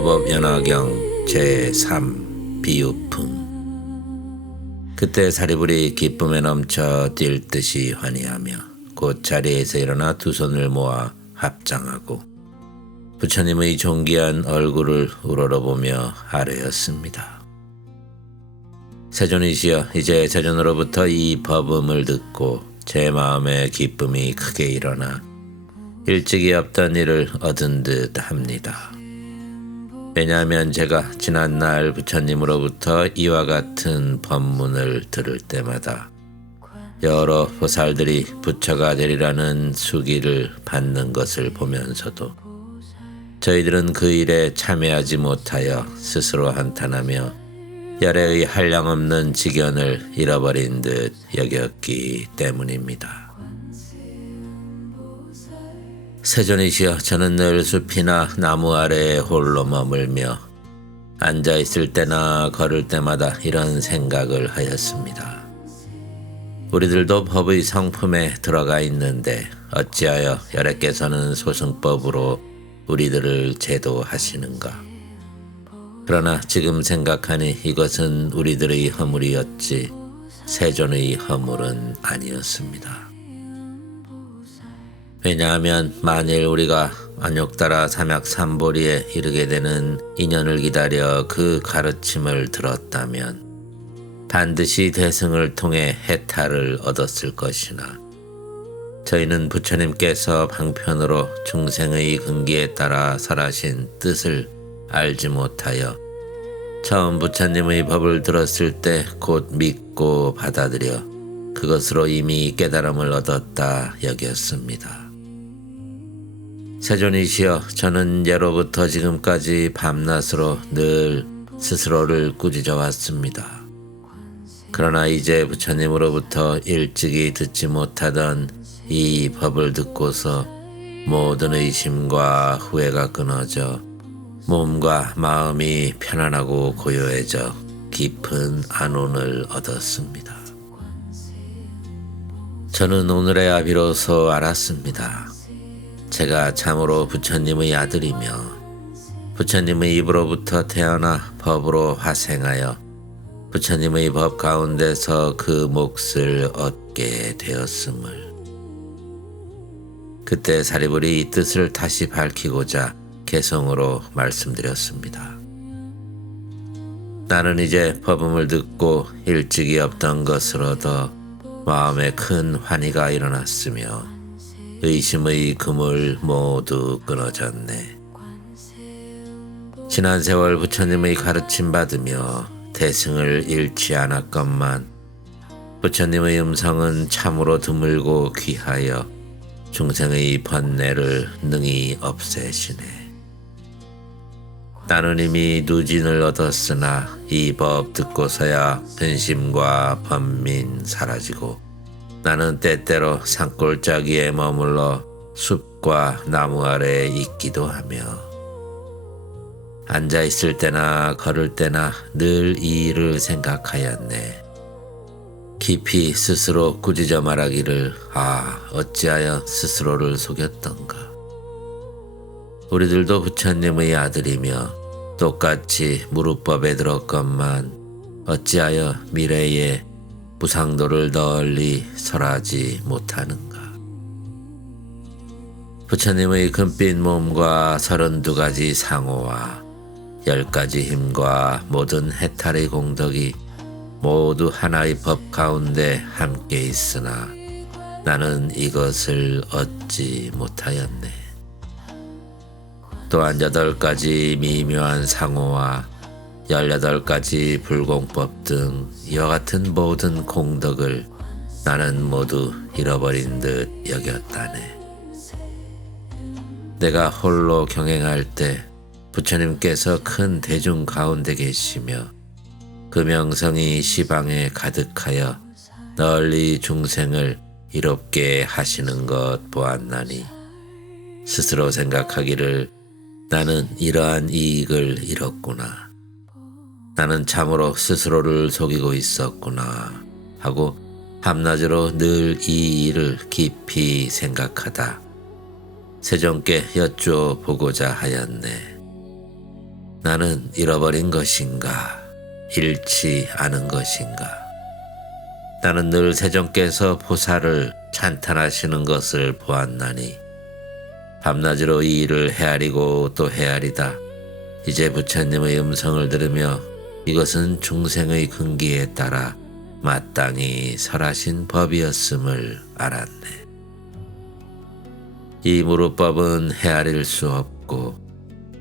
노법연화경 제3 비유품. 그때 사리불이 기쁨에 넘쳐 뛸 듯이 환희하며 곧 자리에서 일어나 두 손을 모아 합장하고 부처님의 존귀한 얼굴을 우러러보며 아뢰었습니다. 세존이시여, 이제 세존으로부터 이 법음을 듣고 제 마음에 기쁨이 크게 일어나 일찍이 없던 일을 얻은 듯 합니다. 왜냐하면 제가 지난날 부처님으로부터 이와 같은 법문을 들을 때마다 여러 보살들이 부처가 되리라는 수기를 받는 것을 보면서도 저희들은 그 일에 참여하지 못하여 스스로 한탄하며 열애의 한량없는 직연을 잃어버린 듯 여겼기 때문입니다. 세존이시여, 저는 늘 숲이나 나무 아래에 홀로 머물며 앉아있을 때나 걸을 때마다 이런 생각을 하였습니다. 우리들도 법의 성품에 들어가 있는데 어찌하여 열애께서는 소승법으로 우리들을 제도하시는가? 그러나 지금 생각하니 이것은 우리들의 허물이었지 세존의 허물은 아니었습니다. 왜냐하면 만일 우리가 안욕따라 삼약삼보리에 이르게 되는 인연을 기다려 그 가르침을 들었다면 반드시 대승을 통해 해탈을 얻었을 것이나 저희는 부처님께서 방편으로 중생의 근기에 따라 설하신 뜻을 알지 못하여 처음 부처님의 법을 들었을 때 곧 믿고 받아들여 그것으로 이미 깨달음을 얻었다 여겼습니다. 세존이시여, 저는 예로부터 지금까지 밤낮으로 늘 스스로를 꾸짖어 왔습니다. 그러나 이제 부처님으로부터 일찍이 듣지 못하던 이 법을 듣고서 모든 의심과 후회가 끊어져 몸과 마음이 편안하고 고요해져 깊은 안온을 얻었습니다. 저는 오늘에야 비로소 알았습니다. 제가 참으로 부처님의 아들이며 부처님의 입으로부터 태어나 법으로 화생하여 부처님의 법 가운데서 그 몫을 얻게 되었음을. 그때 사리불이 이 뜻을 다시 밝히고자 개성으로 말씀드렸습니다. 나는 이제 법음을 듣고 일찍이 없던 것을 얻어 마음에 큰 환희가 일어났으며 의심의 그물 모두 끊어졌네. 지난 세월 부처님의 가르침 받으며 대승을 잃지 않았건만 부처님의 음성은 참으로 드물고 귀하여 중생의 번뇌를 능히 없애시네. 나는 이미 누진을 얻었으나 이 법 듣고서야 근심과 번민 사라지고 나는 때때로 산골짜기에 머물러 숲과 나무 아래에 있기도 하며 앉아있을 때나 걸을 때나 늘 이 일을 생각하였네. 깊이 스스로 꾸짖어 말하기를, 어찌하여 스스로를 속였던가. 우리들도 부처님의 아들이며 똑같이 무릇법에 들었건만 어찌하여 미래에 무상도를 널리 설하지 못하는가. 부처님의 금빛 몸과 32가지 상호와 10가지 힘과 모든 해탈의 공덕이 모두 하나의 법 가운데 함께 있으나 나는 이것을 얻지 못하였네. 또한 8가지 미묘한 상호와 18가지 불공법 등 이와 같은 모든 공덕을 나는 모두 잃어버린 듯 여겼다네. 내가 홀로 경행할 때 부처님께서 큰 대중 가운데 계시며 그 명성이 시방에 가득하여 널리 중생을 이롭게 하시는 것 보았나니 스스로 생각하기를 나는 이러한 이익을 잃었구나. 나는 참으로 스스로를 속이고 있었구나 하고 밤낮으로 늘 이 일을 깊이 생각하다 세존께 여쭈어 보고자 하였네. 나는 잃어버린 것인가? 잃지 않은 것인가? 나는 늘 세존께서 보살을 찬탄하시는 것을 보았나니 밤낮으로 이 일을 헤아리고 또 헤아리다 이제 부처님의 음성을 들으며 이것은 중생의 근기에 따라 마땅히 설하신 법이었음을 알았네. 이 무릇법은 헤아릴 수 없고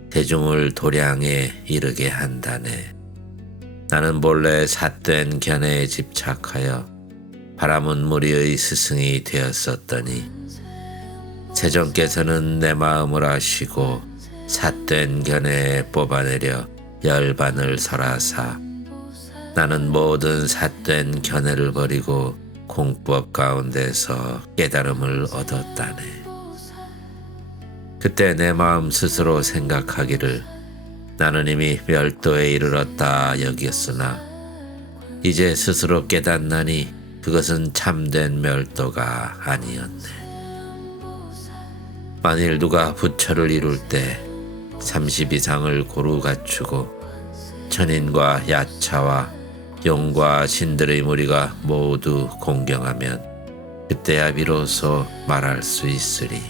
대중을 도량에 이르게 한다네. 나는 본래 삿된 견해에 집착하여 바라문무리의 스승이 되었었더니 세존께서는 내 마음을 아시고 삿된 견해에 뽑아내려 열반을 설하사 나는 모든 삿된 견해를 버리고 공법 가운데서 깨달음을 얻었다네. 그때 내 마음 스스로 생각하기를 나는 이미 멸도에 이르렀다 여겼으나 이제 스스로 깨닫나니 그것은 참된 멸도가 아니었네. 만일 누가 부처를 이룰 때 30 이상을 고루 갖추고 천인과 야차와 용과 신들의 무리가 모두 공경하면 그때야 비로소 말할 수 있으리.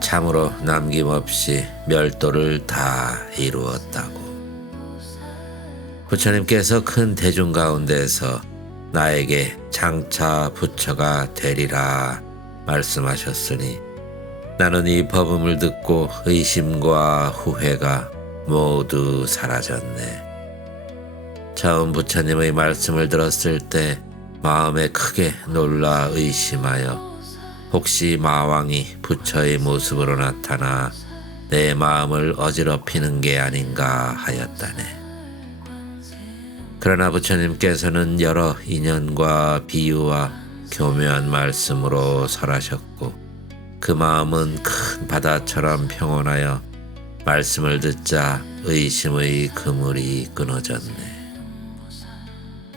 참으로 남김없이 멸도를 다 이루었다고. 부처님께서 큰 대중 가운데서 나에게 장차 부처가 되리라 말씀하셨으니 나는 이 법음을 듣고 의심과 후회가 모두 사라졌네. 처음 부처님의 말씀을 들었을 때 마음에 크게 놀라 의심하여 혹시 마왕이 부처의 모습으로 나타나 내 마음을 어지럽히는 게 아닌가 하였다네. 그러나 부처님께서는 여러 인연과 비유와 교묘한 말씀으로 설하셨고 그 마음은 큰 바다처럼 평온하여 말씀을 듣자 의심의 그물이 끊어졌네.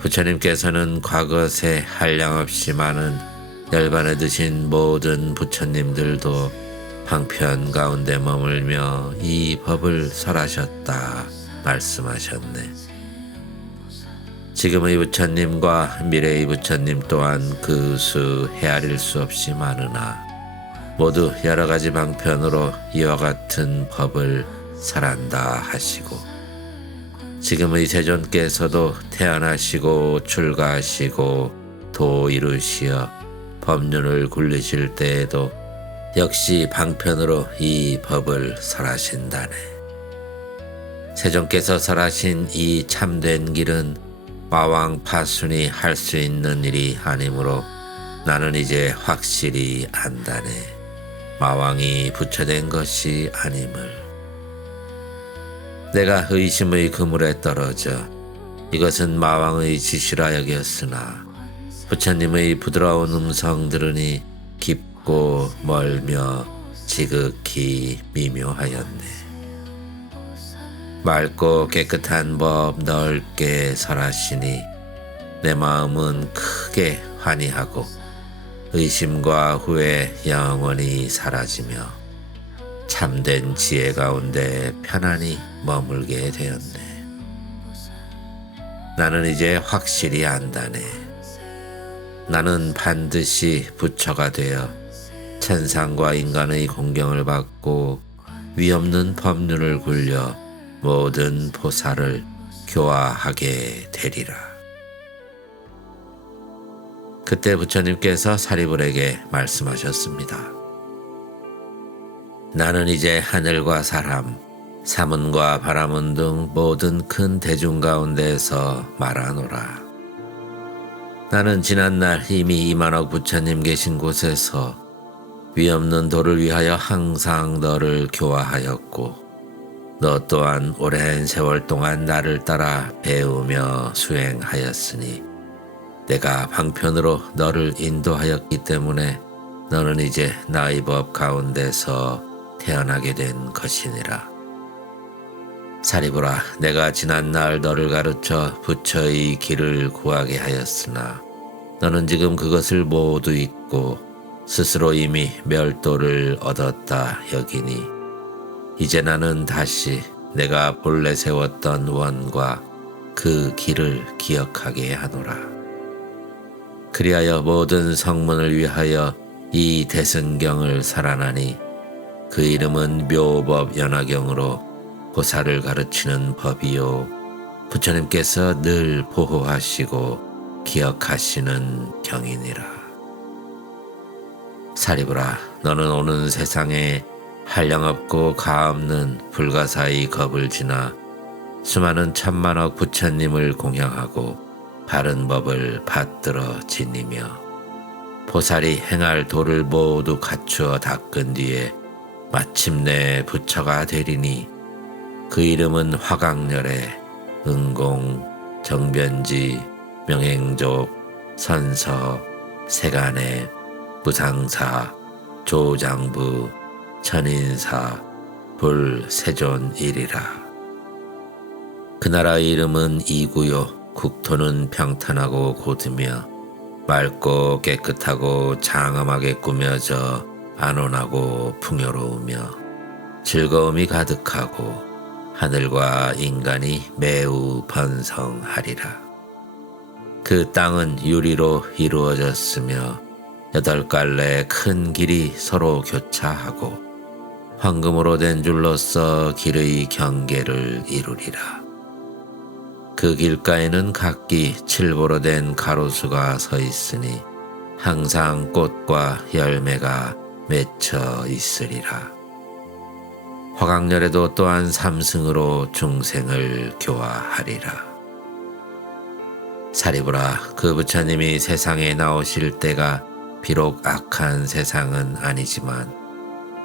부처님께서는 과거새 한량없이 많은 열반에 드신 모든 부처님들도 방편 가운데 머물며 이 법을 설하셨다 말씀하셨네. 지금의 부처님과 미래의 부처님 또한 그 수 헤아릴 수 없이 많으나 모두 여러 가지 방편으로 이와 같은 법을 설한다 하시고 지금의 세존께서도 태어나시고 출가하시고 도 이루시어 법륜을 굴리실 때에도 역시 방편으로 이 법을 설하신다네. 세존께서 설하신 이 참된 길은 마왕 파순이 할 수 있는 일이 아니므로 나는 이제 확실히 안다네. 마왕이 부처된 것이 아님을. 내가 의심의 그물에 떨어져 이것은 마왕의 지시라 여겼으나 부처님의 부드러운 음성 들으니 깊고 멀며 지극히 미묘하였네. 맑고 깨끗한 법 넓게 설하시니 내 마음은 크게 환희하고 의심과 후회 영원히 사라지며 참된 지혜 가운데 편안히 머물게 되었네. 나는 이제 확실히 안다네. 나는 반드시 부처가 되어 천상과 인간의 공경을 받고 위없는 법륜을 굴려 모든 보살을 교화하게 되리라. 그때 부처님께서 사리불에게 말씀하셨습니다. 나는 이제 하늘과 사람, 사문과 바라문 등 모든 큰 대중 가운데에서 말하노라. 나는 지난날 이미 2만억 부처님 계신 곳에서 위없는 도를 위하여 항상 너를 교화하였고 너 또한 오랜 세월 동안 나를 따라 배우며 수행하였으니 내가 방편으로 너를 인도하였기 때문에 너는 이제 나의 법 가운데서 태어나게 된 것이니라. 사리불아, 내가 지난날 너를 가르쳐 부처의 길을 구하게 하였으나 너는 지금 그것을 모두 잊고 스스로 이미 멸도를 얻었다 여기니 이제 나는 다시 내가 본래 세웠던 원과 그 길을 기억하게 하노라. 그리하여 모든 성문을 위하여 이 대승경을 설하나니 그 이름은 묘법 연화경으로 보살을 가르치는 법이요 부처님께서 늘 보호하시고 기억하시는 경이니라. 사리부라, 너는 오는 세상에 한량없고 가없는 불가사의 겁을 지나 수많은 천만억 부처님을 공양하고 바른 법을 받들어 지니며 보살이 행할 도를 모두 갖추어 닦은 뒤에 마침내 부처가 되리니 그 이름은 화강렬에 응공, 정변지, 명행족, 선서, 세간에, 무상사, 조장부, 천인사, 불세존이리라. 그 나라의 이름은 이구요, 국토는 평탄하고 곧으며 맑고 깨끗하고 장엄하게 꾸며져 안온하고 풍요로우며 즐거움이 가득하고 하늘과 인간이 매우 번성하리라. 그 땅은 유리로 이루어졌으며 8갈래 큰 길이 서로 교차하고 황금으로 된 줄로서 길의 경계를 이루리라. 그 길가에는 각기 칠보로 된 가로수가 서 있으니 항상 꽃과 열매가 맺혀 있으리라. 화강렬에도 또한 삼승으로 중생을 교화하리라. 사리부라, 그 부처님이 세상에 나오실 때가 비록 악한 세상은 아니지만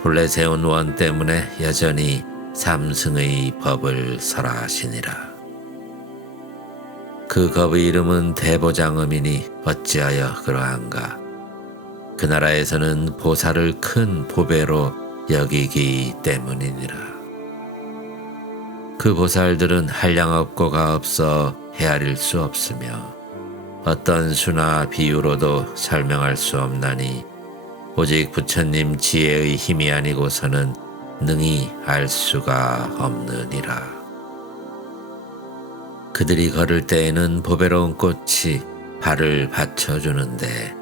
본래 세운 원 때문에 여전히 삼승의 법을 설하시니라. 그 법의 이름은 대보장엄이니 어찌하여 그러한가? 그 나라에서는 보살을 큰 보배로 여기기 때문이니라. 그 보살들은 한량없고가 없어 헤아릴 수 없으며 어떤 수나 비유로도 설명할 수 없나니 오직 부처님 지혜의 힘이 아니고서는 능히 알 수가 없느니라. 그들이 걸을 때에는 보배로운 꽃이 발을 받쳐주는데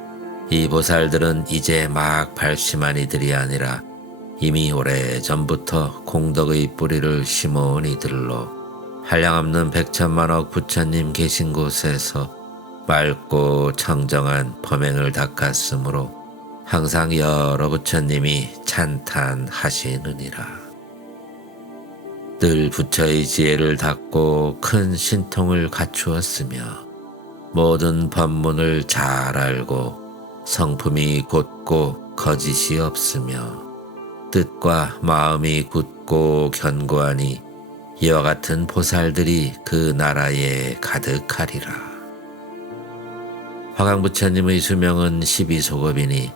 이 보살들은 이제 막 발심한 이들이 아니라 이미 오래전부터 공덕의 뿌리를 심어온 이들로 한량없는 백천만억 부처님 계신 곳에서 맑고 청정한 범행을 닦았으므로 항상 여러 부처님이 찬탄하시느니라. 늘 부처의 지혜를 닦고 큰 신통을 갖추었으며 모든 법문을 잘 알고 성품이 곧고 거짓이 없으며 뜻과 마음이 굳고 견고하니 이와 같은 보살들이 그 나라에 가득하리라. 화강부처님의 수명은 12소급이니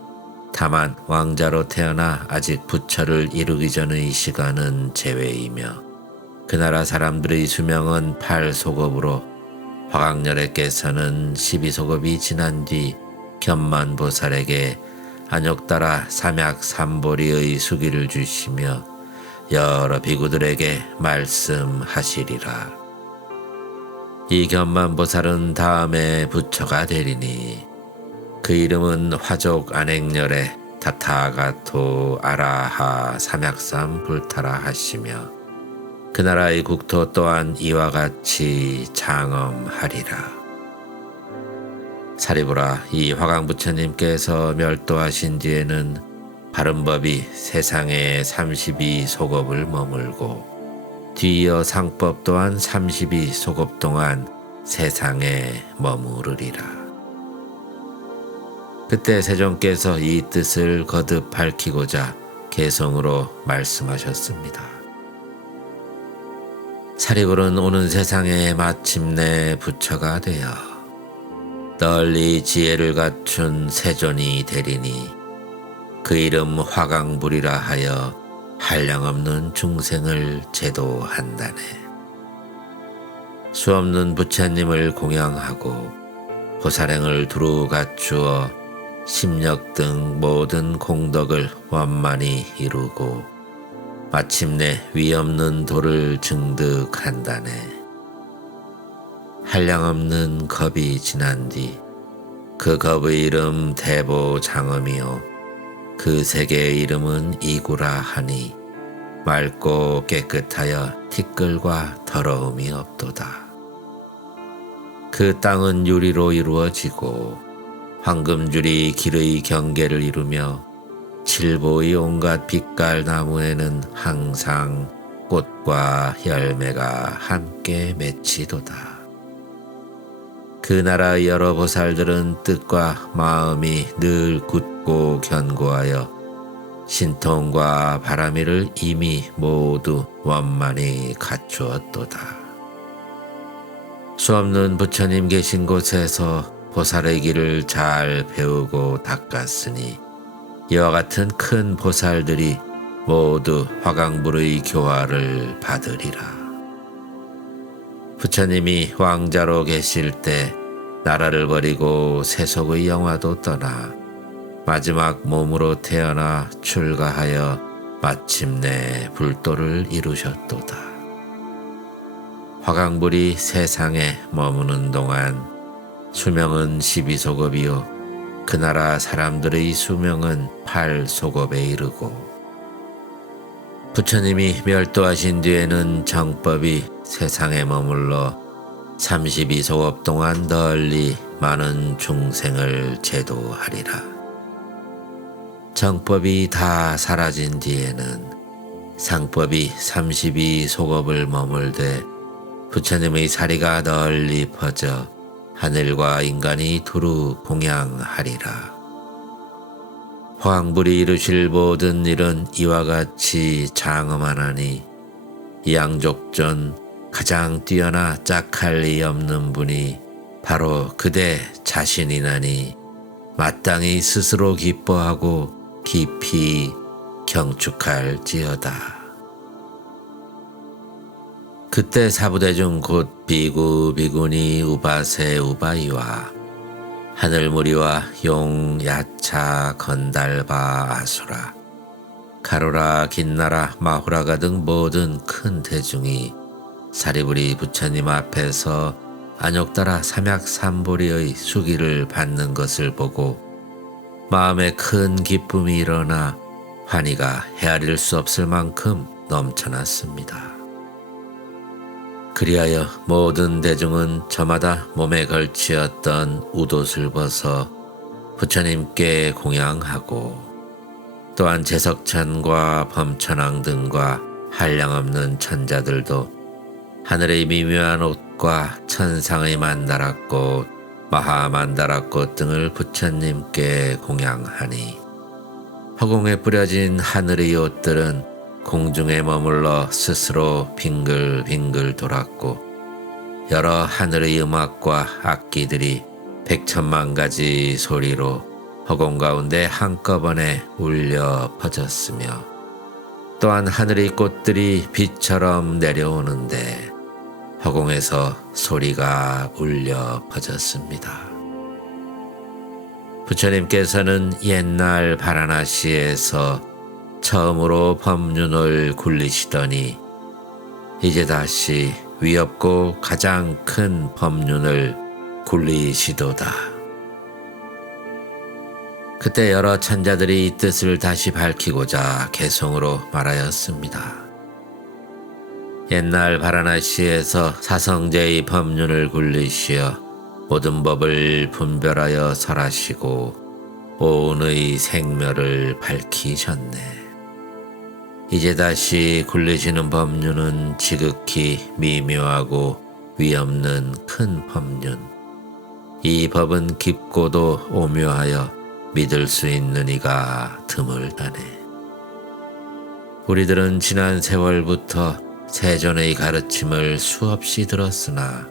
다만 왕자로 태어나 아직 부처를 이루기 전의 시간은 제외이며 그 나라 사람들의 수명은 8소급으로 화강렬에께서는 12소급이 지난 뒤 견만보살에게 안욕따라 삼약삼보리의 수기를 주시며 여러 비구들에게 말씀하시리라. 이 견만보살은 다음에 부처가 되리니 그 이름은 화족 안행렬에 타타가토 아라하 삼약삼 불타라 하시며 그 나라의 국토 또한 이와 같이 장엄하리라. 사리부라, 이 화강부처님께서 멸도하신 뒤에는 바른법이 세상에 32소급을 머물고 뒤이어 상법 또한 32소급 동안 세상에 머무르리라. 그때 세존께서 이 뜻을 거듭 밝히고자 개성으로 말씀하셨습니다. 사리불은 오는 세상에 마침내 부처가 되어 널리 지혜를 갖춘 세존이 되리니 그 이름 화강불이라 하여 한량없는 중생을 제도한다네. 수없는 부처님을 공양하고 보살행을 두루 갖추어 심력 등 모든 공덕을 원만히 이루고 마침내 위없는 돌을 증득한다네. 한량없는 겁이 지난 뒤 그 겁의 이름 대보장엄이요 그 세계의 이름은 이구라 하니 맑고 깨끗하여 티끌과 더러움이 없도다. 그 땅은 유리로 이루어지고 황금줄이 길의 경계를 이루며 칠보의 온갖 빛깔 나무에는 항상 꽃과 열매가 함께 맺히도다. 그 나라의 여러 보살들은 뜻과 마음이 늘 굳고 견고하여 신통과 바람이를 이미 모두 원만히 갖추었도다. 수없는 부처님 계신 곳에서 보살의 길을 잘 배우고 닦았으니 이와 같은 큰 보살들이 모두 화강불의 교화를 받으리라. 부처님이 왕자로 계실 때 나라를 버리고 세속의 영화도 떠나 마지막 몸으로 태어나 출가하여 마침내 불도를 이루셨도다. 화강불이 세상에 머무는 동안 수명은 12소급이요 그 나라 사람들의 수명은 8소급에 이르고 부처님이 멸도하신 뒤에는 정법이 세상에 머물러 32소급 동안 널리 많은 중생을 제도하리라. 정법이 다 사라진 뒤에는 상법이 32소급을 머물되 부처님의 사리가 널리 퍼져 하늘과 인간이 두루 공양하리라. 화강불이 이루실 모든 일은 이와 같이 장엄하나니 양족전 가장 뛰어나 짝할 리 없는 분이 바로 그대 자신이나니 마땅히 스스로 기뻐하고 깊이 경축할지어다. 그때 사부대중 곧 비구 비구니 우바세 우바이와 하늘무리와 용 야차 건달바 아수라 가로라 긴나라 마후라가 등 모든 큰 대중이 사리부리 부처님 앞에서 안욕따라 삼약삼보리의 수기를 받는 것을 보고 마음에 큰 기쁨이 일어나 환희가 헤아릴 수 없을 만큼 넘쳐났습니다. 그리하여 모든 대중은 저마다 몸에 걸치었던 웃옷을 벗어 부처님께 공양하고 또한 제석천과 범천왕 등과 한량없는 천자들도 하늘의 미묘한 옷과 천상의 만다라꽃, 마하만다라꽃 등을 부처님께 공양하니 허공에 뿌려진 하늘의 옷들은 공중에 머물러 스스로 빙글빙글 돌았고 여러 하늘의 음악과 악기들이 백천만 가지 소리로 허공 가운데 한꺼번에 울려 퍼졌으며 또한 하늘의 꽃들이 비처럼 내려오는데 허공에서 소리가 울려 퍼졌습니다. 부처님께서는 옛날 바라나시에서 처음으로 법륜을 굴리시더니 이제 다시 위없고 가장 큰 법륜을 굴리시도다. 그때 여러 천자들이 이 뜻을 다시 밝히고자 개성으로 말하였습니다. 옛날 바라나시에서 사성제의 법륜을 굴리시어 모든 법을 분별하여 설하시고 오온의 생멸을 밝히셨네. 이제 다시 굴리시는 법륜은 지극히 미묘하고 위없는 큰 법륜. 이 법은 깊고도 오묘하여 믿을 수 있는 이가 드물다네. 우리들은 지난 세월부터 세존의 가르침을 수없이 들었으나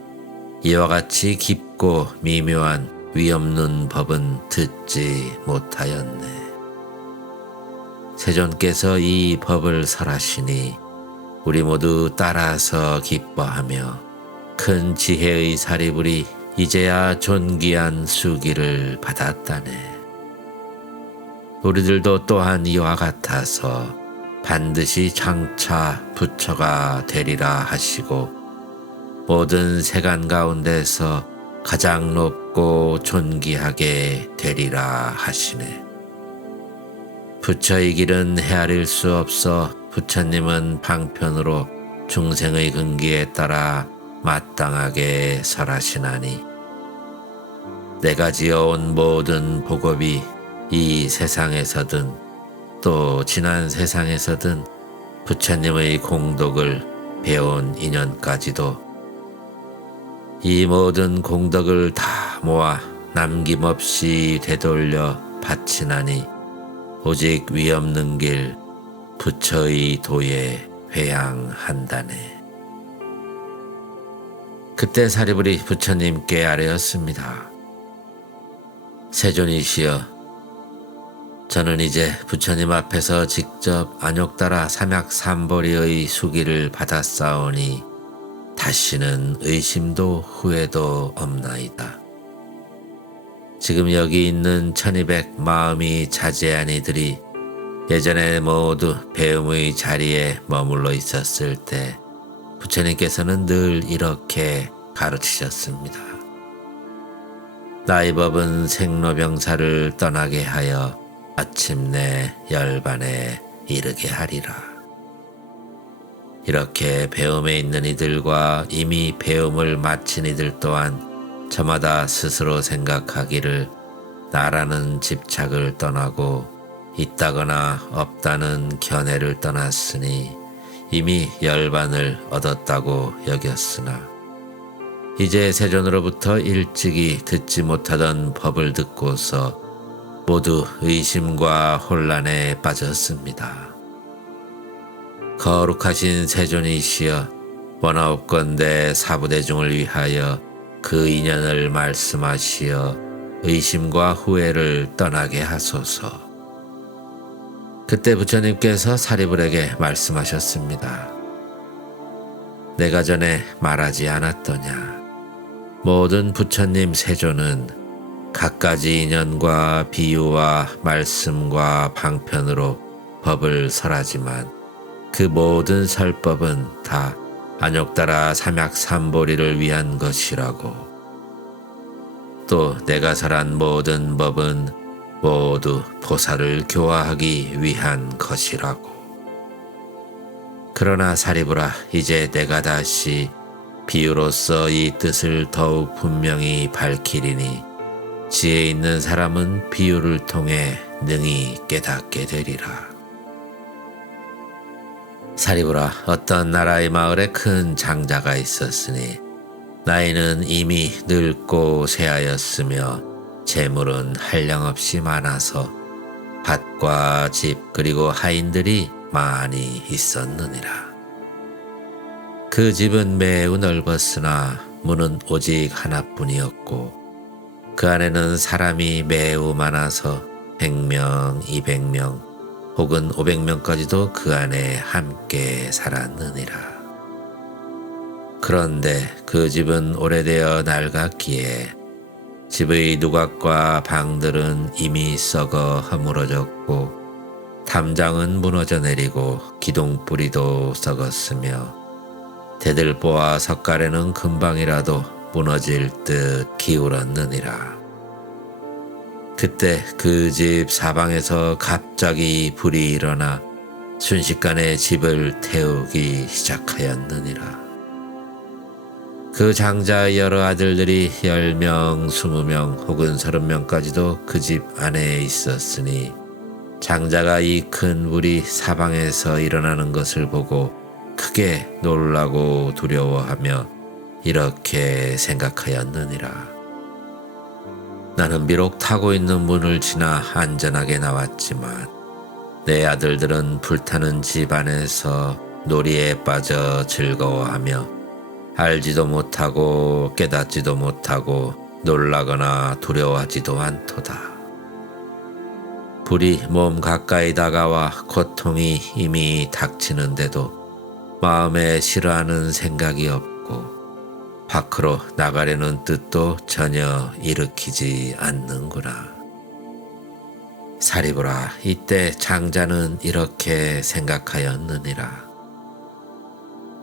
이와 같이 깊고 미묘한 위없는 법은 듣지 못하였네. 세존께서 이 법을 설하시니 우리 모두 따라서 기뻐하며 큰 지혜의 사리불이 이제야 존귀한 수기를 받았다네. 우리들도 또한 이와 같아서 반드시 장차 부처가 되리라 하시고 모든 세간 가운데서 가장 높고 존귀하게 되리라 하시네. 부처의 길은 헤아릴 수 없어 부처님은 방편으로 중생의 근기에 따라 마땅하게 설하시나니 내가 지어온 모든 복업이 이 세상에서든 또 지난 세상에서든 부처님의 공덕을 배운 인연까지도 이 모든 공덕을 다 모아 남김없이 되돌려 바치나니 오직 위없는 길 부처의 도에 회향한다네. 그때 사리불이 부처님께 아뢰었습니다. 세존이시여, 저는 이제 부처님 앞에서 직접 안욕따라 삼약삼보리의 수기를 받았사오니 다시는 의심도 후회도 없나이다. 지금 여기 있는 1200 마음이 자제한 이들이 예전에 모두 배움의 자리에 머물러 있었을 때 부처님께서는 늘 이렇게 가르치셨습니다. 나의 법은 생로병사를 떠나게 하여 마침내 열반에 이르게 하리라. 이렇게 배움에 있는 이들과 이미 배움을 마친 이들 또한 저마다 스스로 생각하기를 나라는 집착을 떠나고 있다거나 없다는 견해를 떠났으니 이미 열반을 얻었다고 여겼으나 이제 세존으로부터 일찍이 듣지 못하던 법을 듣고서 모두 의심과 혼란에 빠졌습니다. 거룩하신 세존이시여, 원하옵건대 사부대중을 위하여 그 인연을 말씀하시어 의심과 후회를 떠나게 하소서. 그때 부처님께서 사리불에게 말씀하셨습니다. 내가 전에 말하지 않았더냐. 모든 부처님 세존은 갖가지 인연과 비유와 말씀과 방편으로 법을 설하지만 그 모든 설법은 다 안욕따라 삼약삼보리를 위한 것이라고. 또 내가 설한 모든 법은 모두 보살을 교화하기 위한 것이라고. 그러나 사리불아, 이제 내가 다시 비유로서 이 뜻을 더욱 분명히 밝히리니 지혜 있는 사람은 비유를 통해 능히 깨닫게 되리라. 사리불아, 어떤 나라의 마을에 큰 장자가 있었으니 나이는 이미 늙고 쇠하였으며 재물은 한량없이 많아서 밭과 집 그리고 하인들이 많이 있었느니라. 그 집은 매우 넓었으나 문은 오직 하나뿐이었고 그 안에는 사람이 매우 많아서 100명, 200명 혹은 500명까지도 그 안에 함께 살았느니라. 그런데 그 집은 오래되어 낡았기에 집의 누각과 방들은 이미 썩어 허물어졌고 담장은 무너져 내리고 기둥뿌리도 썩었으며 대들보와 석가래는 금방이라도 무너질 듯 기울었느니라. 그때 그 집 사방에서 갑자기 불이 일어나 순식간에 집을 태우기 시작하였느니라. 그 장자의 여러 아들들이 10명, 20명 혹은 30명까지도 그 집 안에 있었으니 장자가 이 큰 불이 사방에서 일어나는 것을 보고 크게 놀라고 두려워하며 이렇게 생각하였느니라. 나는 비록 타고 있는 문을 지나 안전하게 나왔지만 내 아들들은 불타는 집 안에서 놀이에 빠져 즐거워하며 알지도 못하고 깨닫지도 못하고 놀라거나 두려워하지도 않도다. 불이 몸 가까이 다가와 고통이 이미 닥치는데도 마음에 싫어하는 생각이 없고 밖으로 나가려는 뜻도 전혀 일으키지 않는구나. 사리부라, 이때 장자는 이렇게 생각하였느니라.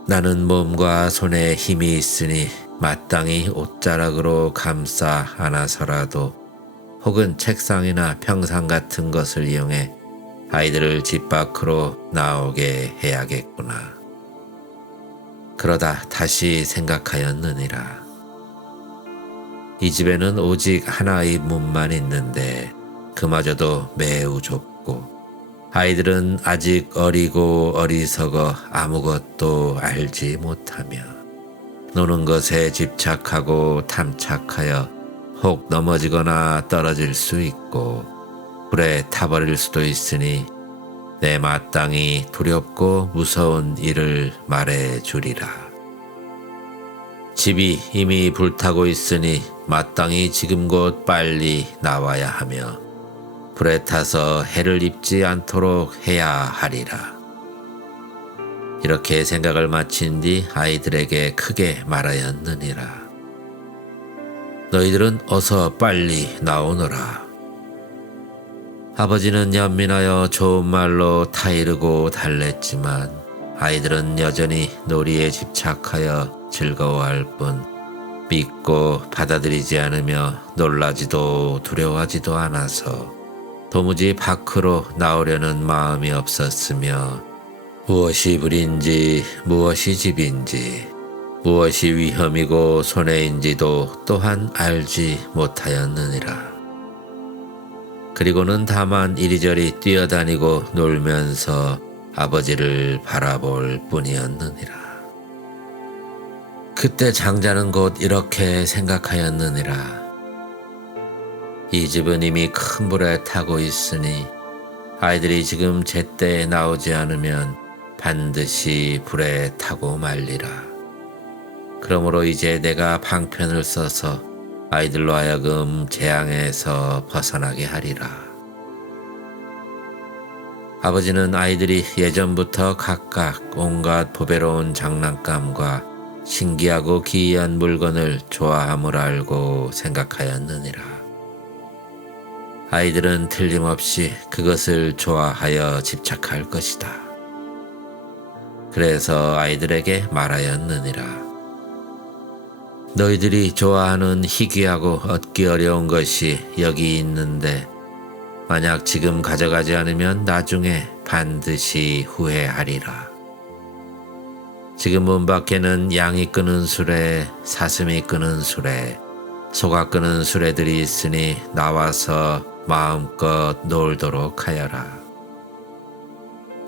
나는 몸과 손에 힘이 있으니 마땅히 옷자락으로 감싸 안아서라도 혹은 책상이나 평상 같은 것을 이용해 아이들을 집 밖으로 나오게 해야겠구나. 그러다 다시 생각하였느니라. 이 집에는 오직 하나의 문만 있는데 그마저도 매우 좁고 아이들은 아직 어리고 어리석어 아무것도 알지 못하며 노는 것에 집착하고 탐착하여 혹 넘어지거나 떨어질 수 있고 불에 타버릴 수도 있으니 내 마땅히 두렵고 무서운 일을 말해 주리라. 집이 이미 불타고 있으니 마땅히 지금 곧 빨리 나와야 하며 불에 타서 해를 입지 않도록 해야 하리라. 이렇게 생각을 마친 뒤 아이들에게 크게 말하였느니라. 너희들은 어서 빨리 나오너라. 아버지는 연민하여 좋은 말로 타이르고 달랬지만 아이들은 여전히 놀이에 집착하여 즐거워할 뿐 믿고 받아들이지 않으며 놀라지도 두려워하지도 않아서 도무지 밖으로 나오려는 마음이 없었으며 무엇이 불인지 무엇이 집인지 무엇이 위험이고 손해인지도 또한 알지 못하였느니라. 그리고는 다만 이리저리 뛰어다니고 놀면서 아버지를 바라볼 뿐이었느니라. 그때 장자는 곧 이렇게 생각하였느니라. 이 집은 이미 큰 불에 타고 있으니 아이들이 지금 제때에 나오지 않으면 반드시 불에 타고 말리라. 그러므로 이제 내가 방편을 써서 아이들로 하여금 재앙에서 벗어나게 하리라. 아버지는 아이들이 예전부터 각각 온갖 보배로운 장난감과 신기하고 기이한 물건을 좋아함을 알고 생각하였느니라. 아이들은 틀림없이 그것을 좋아하여 집착할 것이다. 그래서 아이들에게 말하였느니라. 너희들이 좋아하는 희귀하고 얻기 어려운 것이 여기 있는데 만약 지금 가져가지 않으면 나중에 반드시 후회하리라. 지금 문 밖에는 양이 끄는 수레, 사슴이 끄는 수레, 소가 끄는 수레들이 있으니 나와서 마음껏 놀도록 하여라.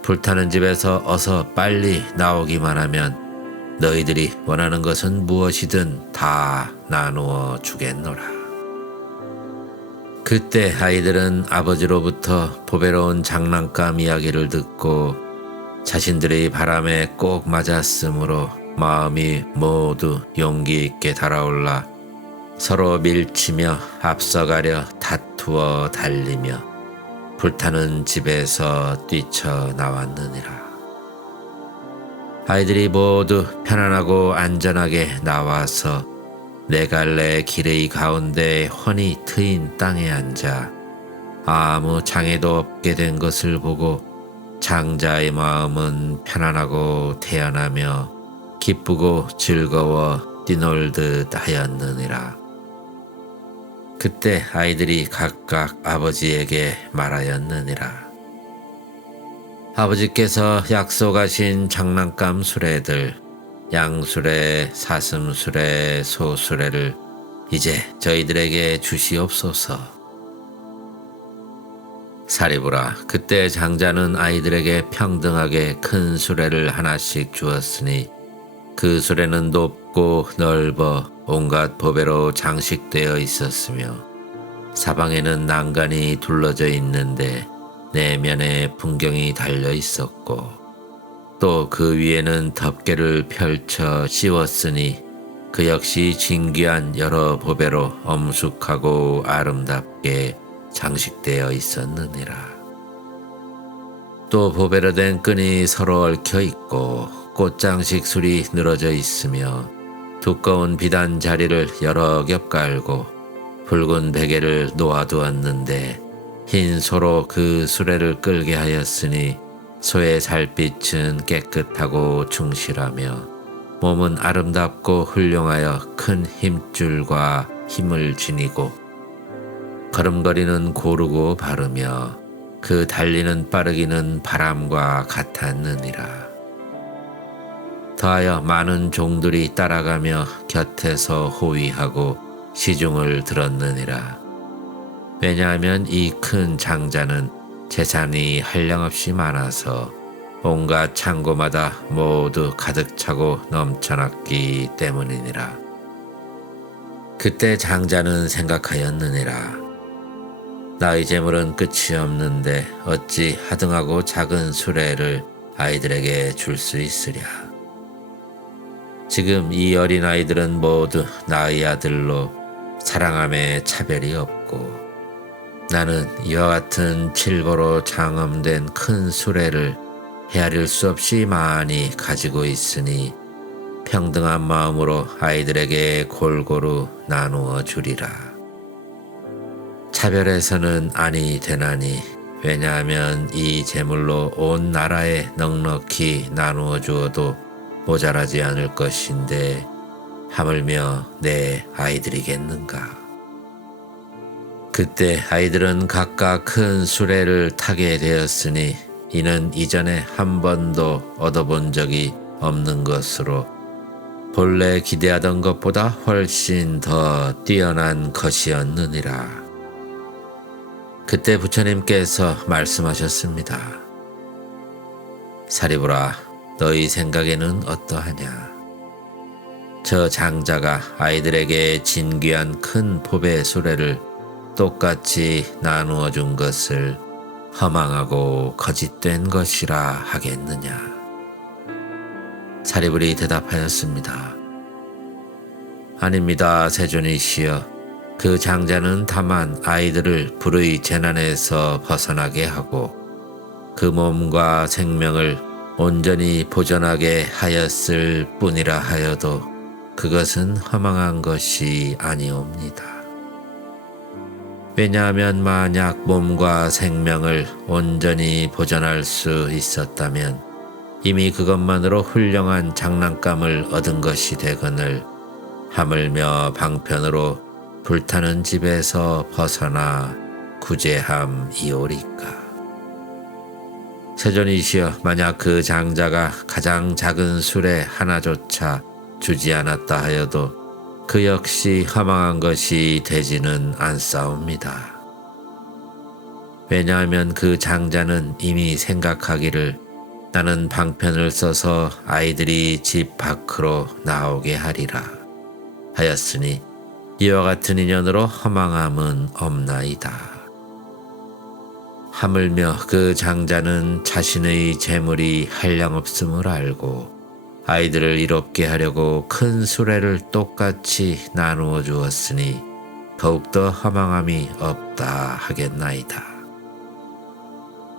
불타는 집에서 어서 빨리 나오기만 하면 너희들이 원하는 것은 무엇이든 다 나누어 주겠노라. 그때 아이들은 아버지로부터 보배로운 장난감 이야기를 듣고 자신들의 바람에 꼭 맞았으므로 마음이 모두 용기 있게 달아올라 서로 밀치며 앞서가려 다투어 달리며 불타는 집에서 뛰쳐나왔느니라. 아이들이 모두 편안하고 안전하게 나와서 네 갈래 길의 가운데 훤히 트인 땅에 앉아 아무 장애도 없게 된 것을 보고 장자의 마음은 편안하고 태연하며 기쁘고 즐거워 뛰놀듯 하였느니라. 그때 아이들이 각각 아버지에게 말하였느니라. 아버지께서 약속하신 장난감 수레들, 양수레, 사슴수레, 소수레를 이제 저희들에게 주시옵소서. 사리부라, 그때 장자는 아이들에게 평등하게 큰 수레를 하나씩 주었으니 그 수레는 높고 넓어 온갖 보배로 장식되어 있었으며 사방에는 난간이 둘러져 있는데 내면에 풍경이 달려 있었고 또 그 위에는 덮개를 펼쳐 씌웠으니 그 역시 진귀한 여러 보배로 엄숙하고 아름답게 장식되어 있었느니라. 또 보배로 된 끈이 서로 얽혀 있고 꽃장식 술이 늘어져 있으며 두꺼운 비단 자리를 여러 겹 깔고 붉은 베개를 놓아두었는데 흰 소로 그 수레를 끌게 하였으니 소의 살빛은 깨끗하고 충실하며 몸은 아름답고 훌륭하여 큰 힘줄과 힘을 지니고 걸음걸이는 고르고 바르며 그 달리는 빠르기는 바람과 같았느니라. 더하여 많은 종들이 따라가며 곁에서 호위하고 시중을 들었느니라. 왜냐하면 이 큰 장자는 재산이 한량없이 많아서 온갖 창고마다 모두 가득 차고 넘쳐났기 때문이니라. 그때 장자는 생각하였느니라. 나의 재물은 끝이 없는데 어찌 하등하고 작은 수레를 아이들에게 줄 수 있으랴. 지금 이 어린아이들은 모두 나의 아들로 사랑함에 차별이 없고 나는 이와 같은 칠보로 장엄된 큰 수레를 헤아릴 수 없이 많이 가지고 있으니 평등한 마음으로 아이들에게 골고루 나누어 주리라. 차별해서는 아니 되나니 왜냐하면 이 재물로 온 나라에 넉넉히 나누어 주어도 모자라지 않을 것인데 하물며 내 아이들이겠는가. 그때 아이들은 각각 큰 수레를 타게 되었으니 이는 이전에 한 번도 얻어본 적이 없는 것으로 본래 기대하던 것보다 훨씬 더 뛰어난 것이었느니라. 그때 부처님께서 말씀하셨습니다. 사리부라, 너희 생각에는 어떠하냐? 저 장자가 아이들에게 진귀한 큰 보배 수레를 똑같이 나누어 준 것을 허망하고 거짓된 것이라 하겠느냐? 사리불이 대답하였습니다. 아닙니다, 세존이시여. 그 장자는 다만 아이들을 불의 재난에서 벗어나게 하고 그 몸과 생명을 온전히 보존하게 하였을 뿐이라 하여도 그것은 허망한 것이 아니옵니다. 왜냐하면 만약 몸과 생명을 온전히 보존할 수 있었다면 이미 그것만으로 훌륭한 장난감을 얻은 것이 되거늘 하물며 방편으로 불타는 집에서 벗어나 구제함이오리까. 세존이시여, 만약 그 장자가 가장 작은 수레 하나조차 주지 않았다 하여도 그 역시 허망한 것이 되지는 않사옵니다. 왜냐하면 그 장자는 이미 생각하기를 나는 방편을 써서 아이들이 집 밖으로 나오게 하리라 하였으니 이와 같은 인연으로 허망함은 없나이다. 하물며 그 장자는 자신의 재물이 한량없음을 알고 아이들을 이롭게 하려고 큰 수레를 똑같이 나누어 주었으니 더욱더 허망함이 없다 하겠나이다.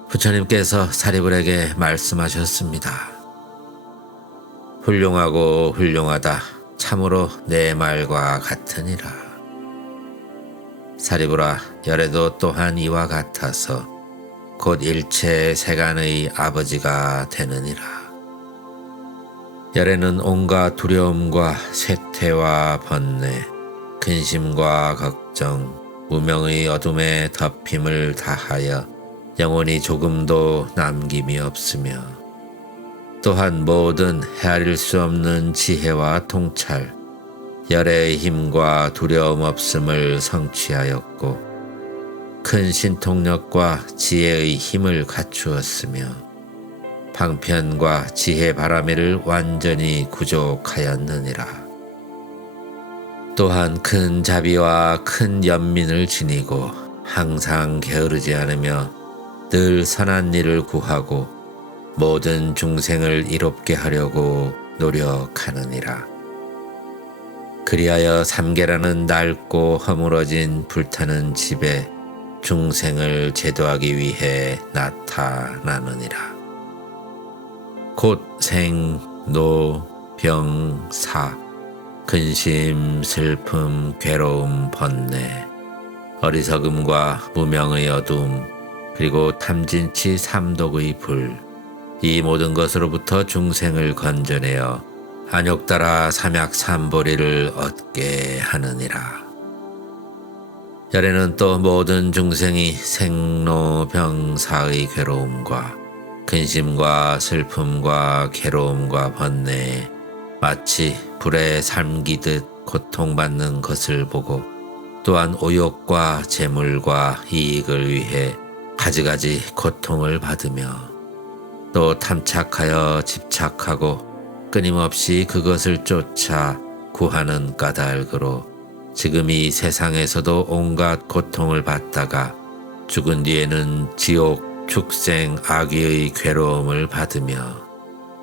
부처님께서 사리불에게 말씀하셨습니다. 훌륭하고 훌륭하다. 참으로 내 말과 같으니라. 사리불아, 열애도 또한 이와 같아서 곧 일체 세간의 아버지가 되느니라. 열애는 온갖 두려움과 쇠퇴와 번뇌, 근심과 걱정, 무명의 어둠에 덮임을 다하여 영혼이 조금도 남김이 없으며 또한 모든 헤아릴 수 없는 지혜와 통찰, 열애의 힘과 두려움 없음을 성취하였고 큰 신통력과 지혜의 힘을 갖추었으며 방편과 지혜 바라미를 완전히 구족하였느니라. 또한 큰 자비와 큰 연민을 지니고 항상 게으르지 않으며 늘 선한 일을 구하고 모든 중생을 이롭게 하려고 노력하느니라. 그리하여 삼계라는 낡고 허물어진 불타는 집에 중생을 제도하기 위해 나타나느니라. 곧 생, 노, 병, 사, 근심, 슬픔, 괴로움, 번뇌, 어리석음과 무명의 어둠, 그리고 탐진치 삼독의 불, 이 모든 것으로부터 중생을 건져내어 안욕 따라 삼약 삼보리를 얻게 하느니라. 열에는 또 모든 중생이 생로병사의 괴로움과 근심과 슬픔과 괴로움과 번뇌에 마치 불에 삶기듯 고통받는 것을 보고, 또한 오욕과 재물과 이익을 위해 가지가지 고통을 받으며, 또 탐착하여 집착하고 끊임없이 그것을 쫓아 구하는 까닭으로 지금 이 세상에서도 온갖 고통을 받다가 죽은 뒤에는 지옥, 축생, 악귀의 괴로움을 받으며,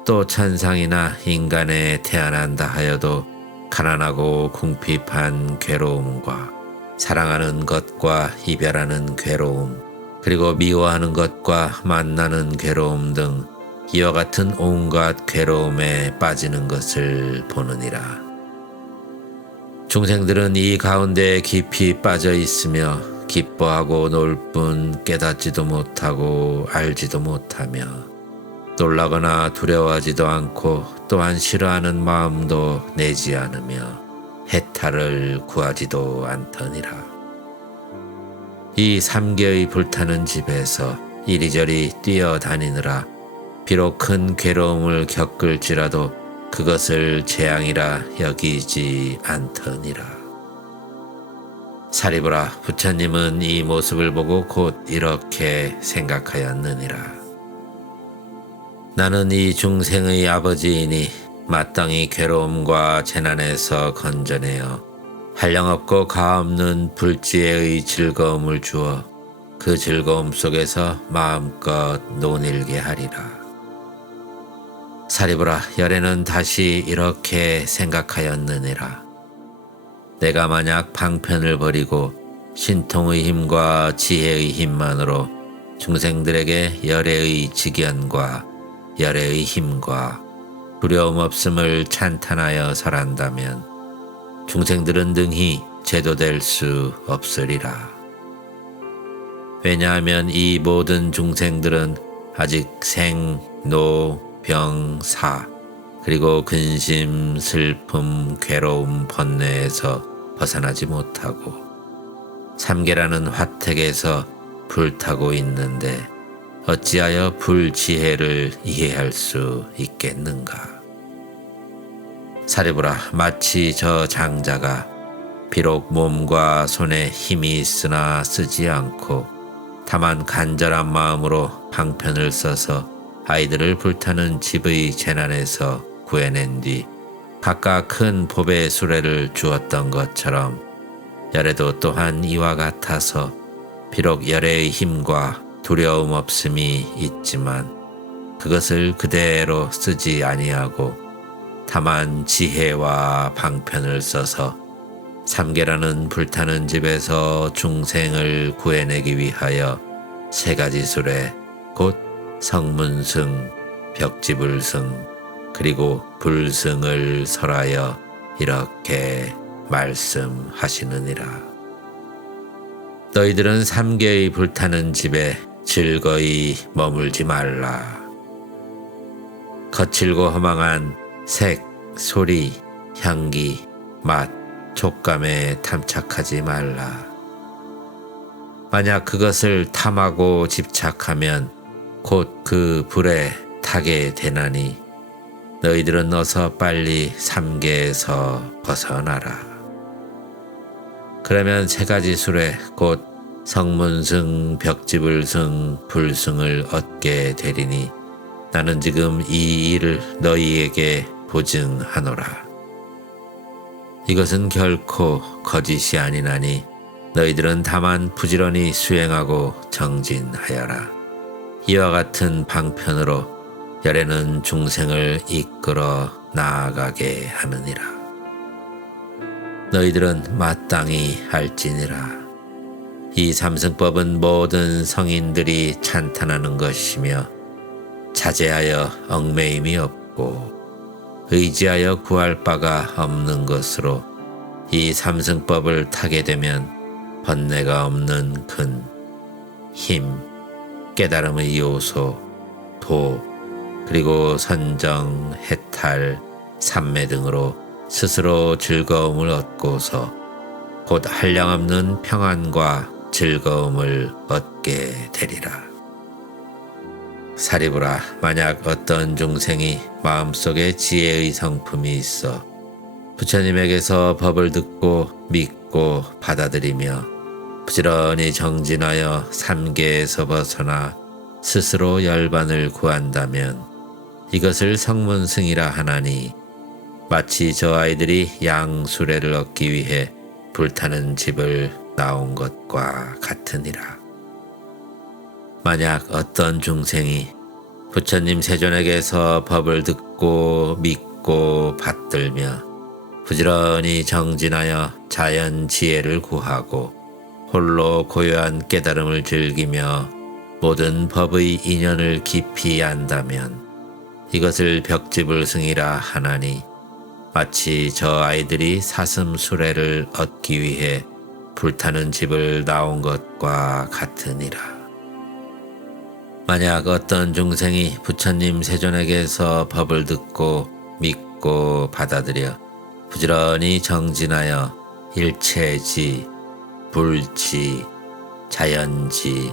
또 천상이나 인간에 태어난다 하여도 가난하고 궁핍한 괴로움과 사랑하는 것과 이별하는 괴로움, 그리고 미워하는 것과 만나는 괴로움 등 이와 같은 온갖 괴로움에 빠지는 것을 보느니라. 중생들은 이 가운데 깊이 빠져 있으며 기뻐하고 놀 뿐 깨닫지도 못하고 알지도 못하며 놀라거나 두려워하지도 않고 또한 싫어하는 마음도 내지 않으며 해탈을 구하지도 않더니라. 이 삼계의 불타는 집에서 이리저리 뛰어다니느라 비록 큰 괴로움을 겪을지라도 그것을 재앙이라 여기지 않더니라. 사리부라, 부처님은 이 모습을 보고 곧 이렇게 생각하였느니라. 나는 이 중생의 아버지이니 마땅히 괴로움과 재난에서 건져내어 한량없고 가없는 불지혜의 즐거움을 주어 그 즐거움 속에서 마음껏 논일게 하리라. 사리부라, 열에는 다시 이렇게 생각하였느니라. 내가 만약 방편을 버리고 신통의 힘과 지혜의 힘만으로 중생들에게 열애의 직연과 열애의 힘과 두려움 없음을 찬탄하여 설한다면 중생들은 능히 제도될 수 없으리라. 왜냐하면 이 모든 중생들은 아직 생, 노, 병, 사, 그리고 근심, 슬픔, 괴로움, 번뇌에서 벗어나지 못하고 삼계라는 화택에서 불타고 있는데 어찌하여 불지혜를 이해할 수 있겠는가? 사리부라, 마치 저 장자가 비록 몸과 손에 힘이 있으나 쓰지 않고 다만 간절한 마음으로 방편을 써서 아이들을 불타는 집의 재난에서 구해낸 뒤 각각 큰 보배 수레를 주었던 것처럼 열애도 또한 이와 같아서 비록 열애의 힘과 두려움 없음이 있지만 그것을 그대로 쓰지 아니하고 다만 지혜와 방편을 써서 삼계라는 불타는 집에서 중생을 구해내기 위하여 세 가지 수레, 곧 성문승, 벽지불승, 그리고 불승을 설하여 이렇게 말씀하시느니라. 너희들은 삼계의 불타는 집에 즐거이 머물지 말라. 거칠고 허망한 색, 소리, 향기, 맛, 촉감에 탐착하지 말라. 만약 그것을 탐하고 집착하면 곧 그 불에 타게 되나니 너희들은 어서 빨리 삼계에서 벗어나라. 그러면 세 가지 수레, 곧 성문승, 벽지불승, 불승을 얻게 되리니 나는 지금 이 일을 너희에게 보증하노라. 이것은 결코 거짓이 아니나니 너희들은 다만 부지런히 수행하고 정진하여라. 이와 같은 방편으로 열애는 중생을 이끌어 나아가게 하느니라. 너희들은 마땅히 알지니라. 이 삼승법은 모든 성인들이 찬탄하는 것이며 자제하여 얽매임이 없고 의지하여 구할 바가 없는 것으로 이 삼승법을 타게 되면 번뇌가 없는 근, 힘, 깨달음의 요소, 도, 그리고 선정, 해탈, 삼매 등으로 스스로 즐거움을 얻고서 곧 한량없는 평안과 즐거움을 얻게 되리라. 사리부라, 만약 어떤 중생이 마음속에 지혜의 성품이 있어 부처님에게서 법을 듣고 믿고 받아들이며 부지런히 정진하여 삼계에서 벗어나 스스로 열반을 구한다면 이것을 성문승이라 하나니, 마치 저 아이들이 양수레를 얻기 위해 불타는 집을 나온 것과 같으니라. 만약 어떤 중생이 부처님 세존에게서 법을 듣고 믿고 받들며 부지런히 정진하여 자연 지혜를 구하고 홀로 고요한 깨달음을 즐기며 모든 법의 인연을 깊이 안다면 이것을 벽지불승이라 하나니, 마치 저 아이들이 사슴수레를 얻기 위해 불타는 집을 나온 것과 같으니라. 만약 어떤 중생이 부처님 세존에게서 법을 듣고 믿고 받아들여 부지런히 정진하여 일체지, 불지, 자연지,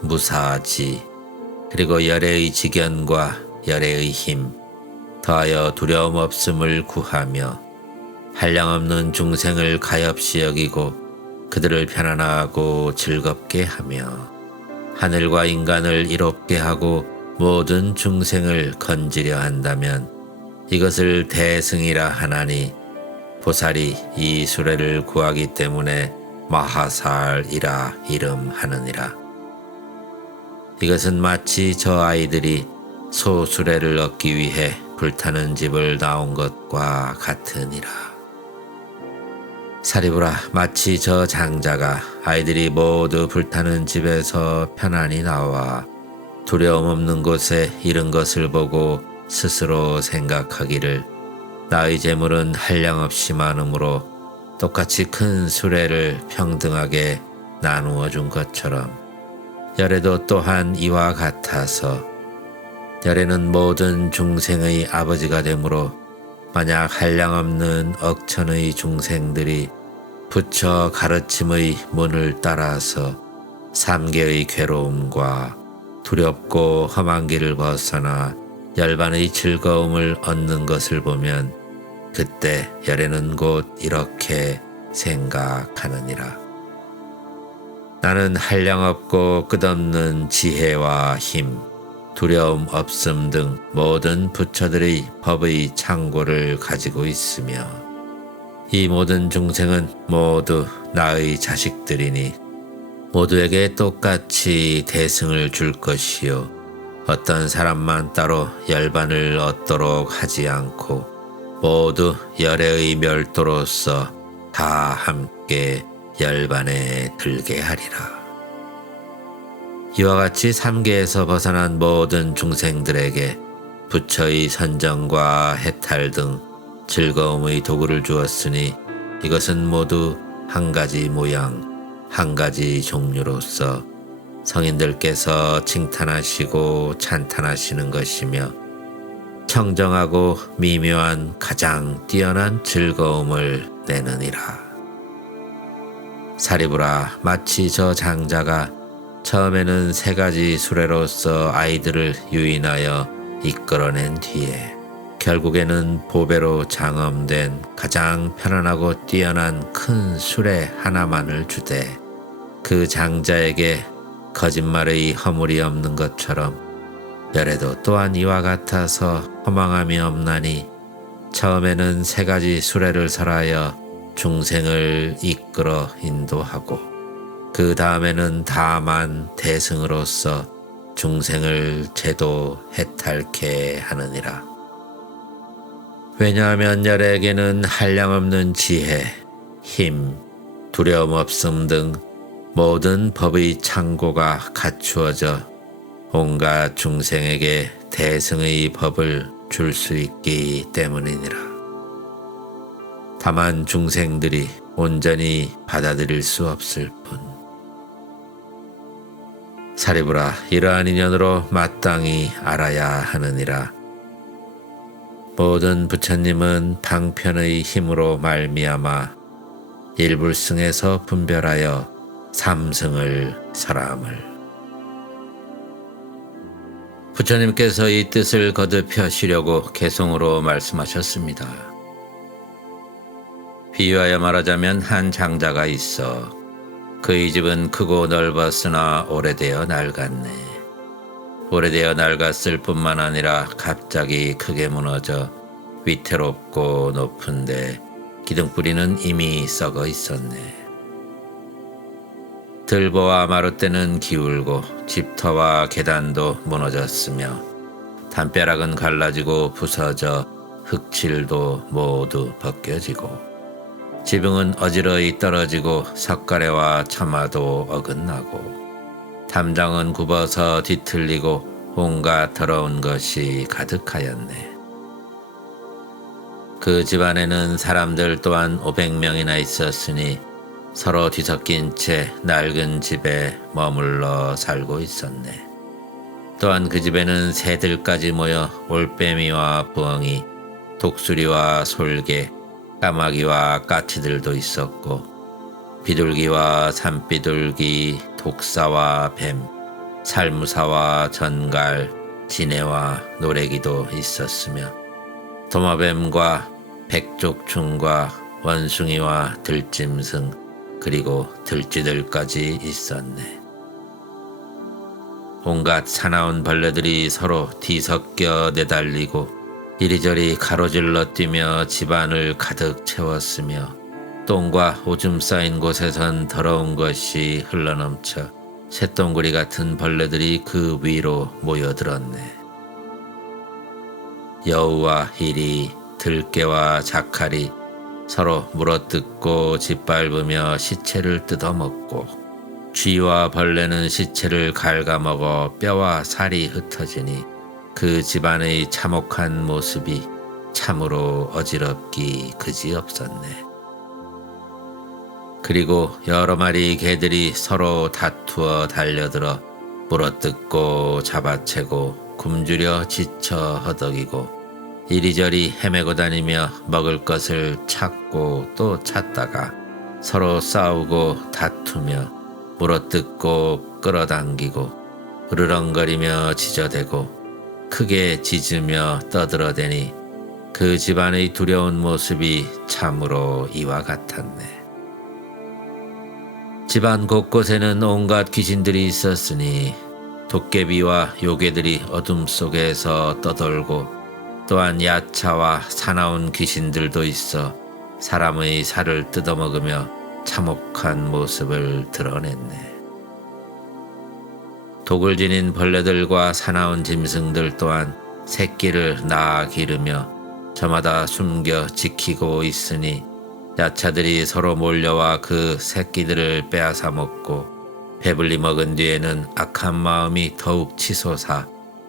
무사지, 그리고 열애의 직연과 열애의 힘, 더하여 두려움 없음을 구하며 한량없는 중생을 가엾이 여기고 그들을 편안하고 즐겁게 하며 하늘과 인간을 이롭게 하고 모든 중생을 건지려 한다면 이것을 대승이라 하나니, 보살이 이 수레를 구하기 때문에 마하살이라 이름하느니라. 이것은 마치 저 아이들이 소수레를 얻기 위해 불타는 집을 나온 것과 같으니라. 사리부라, 마치 저 장자가 아이들이 모두 불타는 집에서 편안히 나와 두려움 없는 곳에 이른 것을 보고 스스로 생각하기를, 나의 재물은 한량없이 많으므로 똑같이 큰 수레를 평등하게 나누어 준 것처럼 열애도 또한 이와 같아서, 열애는 모든 중생의 아버지가 되므로 만약 한량없는 억천의 중생들이 부처 가르침의 문을 따라서 삼계의 괴로움과 두렵고 험한 길을 벗어나 열반의 즐거움을 얻는 것을 보면 그때 열애는 곧 이렇게 생각하느니라. 나는 한량없고 끝없는 지혜와 힘, 두려움 없음 등 모든 부처들의 법의 창고를 가지고 있으며 이 모든 중생은 모두 나의 자식들이니 모두에게 똑같이 대승을 줄 것이요, 어떤 사람만 따로 열반을 얻도록 하지 않고 모두 열애의 멸도로서 다 함께 열반에 들게 하리라. 이와 같이 삼계에서 벗어난 모든 중생들에게 부처의 선정과 해탈 등 즐거움의 도구를 주었으니 이것은 모두 한 가지 모양, 한 가지 종류로서 성인들께서 칭탄하시고 찬탄하시는 것이며 청정하고 미묘한 가장 뛰어난 즐거움을 내느니라. 사리부라, 마치 저 장자가 처음에는 세 가지 수레로서 아이들을 유인하여 이끌어낸 뒤에 결국에는 보배로 장엄된 가장 편안하고 뛰어난 큰 수레 하나만을 주되 그 장자에게 거짓말의 허물이 없는 것처럼 열애도 또한 이와 같아서 허망함이 없나니, 처음에는 세 가지 수레를 설하여 중생을 이끌어 인도하고 그 다음에는 다만 대승으로서 중생을 제도 해탈케 하느니라. 왜냐하면 열애에게는 한량없는 지혜, 힘, 두려움 없음 등 모든 법의 창고가 갖추어져 온갖 중생에게 대승의 법을 줄 수 있기 때문이니라. 다만 중생들이 온전히 받아들일 수 없을 뿐. 사리부라, 이러한 인연으로 마땅히 알아야 하느니라. 모든 부처님은 방편의 힘으로 말미암아 일불승에서 분별하여 삼승을 설함을. 부처님께서 이 뜻을 거듭하시려고 개송으로 말씀하셨습니다. 비유하여 말하자면 한 장자가 있어 그의 집은 크고 넓었으나 오래되어 낡았네. 오래되어 낡았을 뿐만 아니라 갑자기 크게 무너져 위태롭고 높은데 기둥뿌리는 이미 썩어 있었네. 들보와 마룻대는 기울고 집터와 계단도 무너졌으며 담벼락은 갈라지고 부서져 흙칠도 모두 벗겨지고 지붕은 어지러이 떨어지고 석가래와 처마도 어긋나고 담장은 굽어서 뒤틀리고 온갖 더러운 것이 가득하였네. 그 집안에는 사람들 또한 500명이나 있었으니 서로 뒤섞인 채 낡은 집에 머물러 살고 있었네. 또한 그 집에는 새들까지 모여 올빼미와 부엉이, 독수리와 솔개, 까마귀와 까치들도 있었고 비둘기와 산비둘기, 독사와 뱀, 살무사와 전갈, 지네와 노래기도 있었으며 도마뱀과 백족충과 원숭이와 들짐승 그리고 들쥐들까지 있었네. 온갖 사나운 벌레들이 서로 뒤섞여 내달리고 이리저리 가로질러 뛰며 집안을 가득 채웠으며 똥과 오줌 쌓인 곳에선 더러운 것이 흘러넘쳐 쇳덩구리 같은 벌레들이 그 위로 모여들었네. 여우와 희리, 들깨와 자칼이 서로 물어뜯고 짓밟으며 시체를 뜯어먹고 쥐와 벌레는 시체를 갉아먹어 뼈와 살이 흩어지니 그 집안의 참혹한 모습이 참으로 어지럽기 그지없었네. 그리고 여러 마리 개들이 서로 다투어 달려들어 물어뜯고 잡아채고 굶주려 지쳐 허덕이고 이리저리 헤매고 다니며 먹을 것을 찾고 또 찾다가 서로 싸우고 다투며 물어뜯고 끌어당기고 으르렁거리며 지저대고 크게 짖으며 떠들어대니 그 집안의 두려운 모습이 참으로 이와 같았네. 집안 곳곳에는 온갖 귀신들이 있었으니 도깨비와 요괴들이 어둠 속에서 떠돌고 또한 야차와 사나운 귀신들도 있어 사람의 살을 뜯어먹으며 참혹한 모습을 드러냈네. 독을 지닌 벌레들과 사나운 짐승들 또한 새끼를 낳아 기르며 저마다 숨겨 지키고 있으니 야차들이 서로 몰려와 그 새끼들을 빼앗아 먹고 배불리 먹은 뒤에는 악한 마음이 더욱 치솟아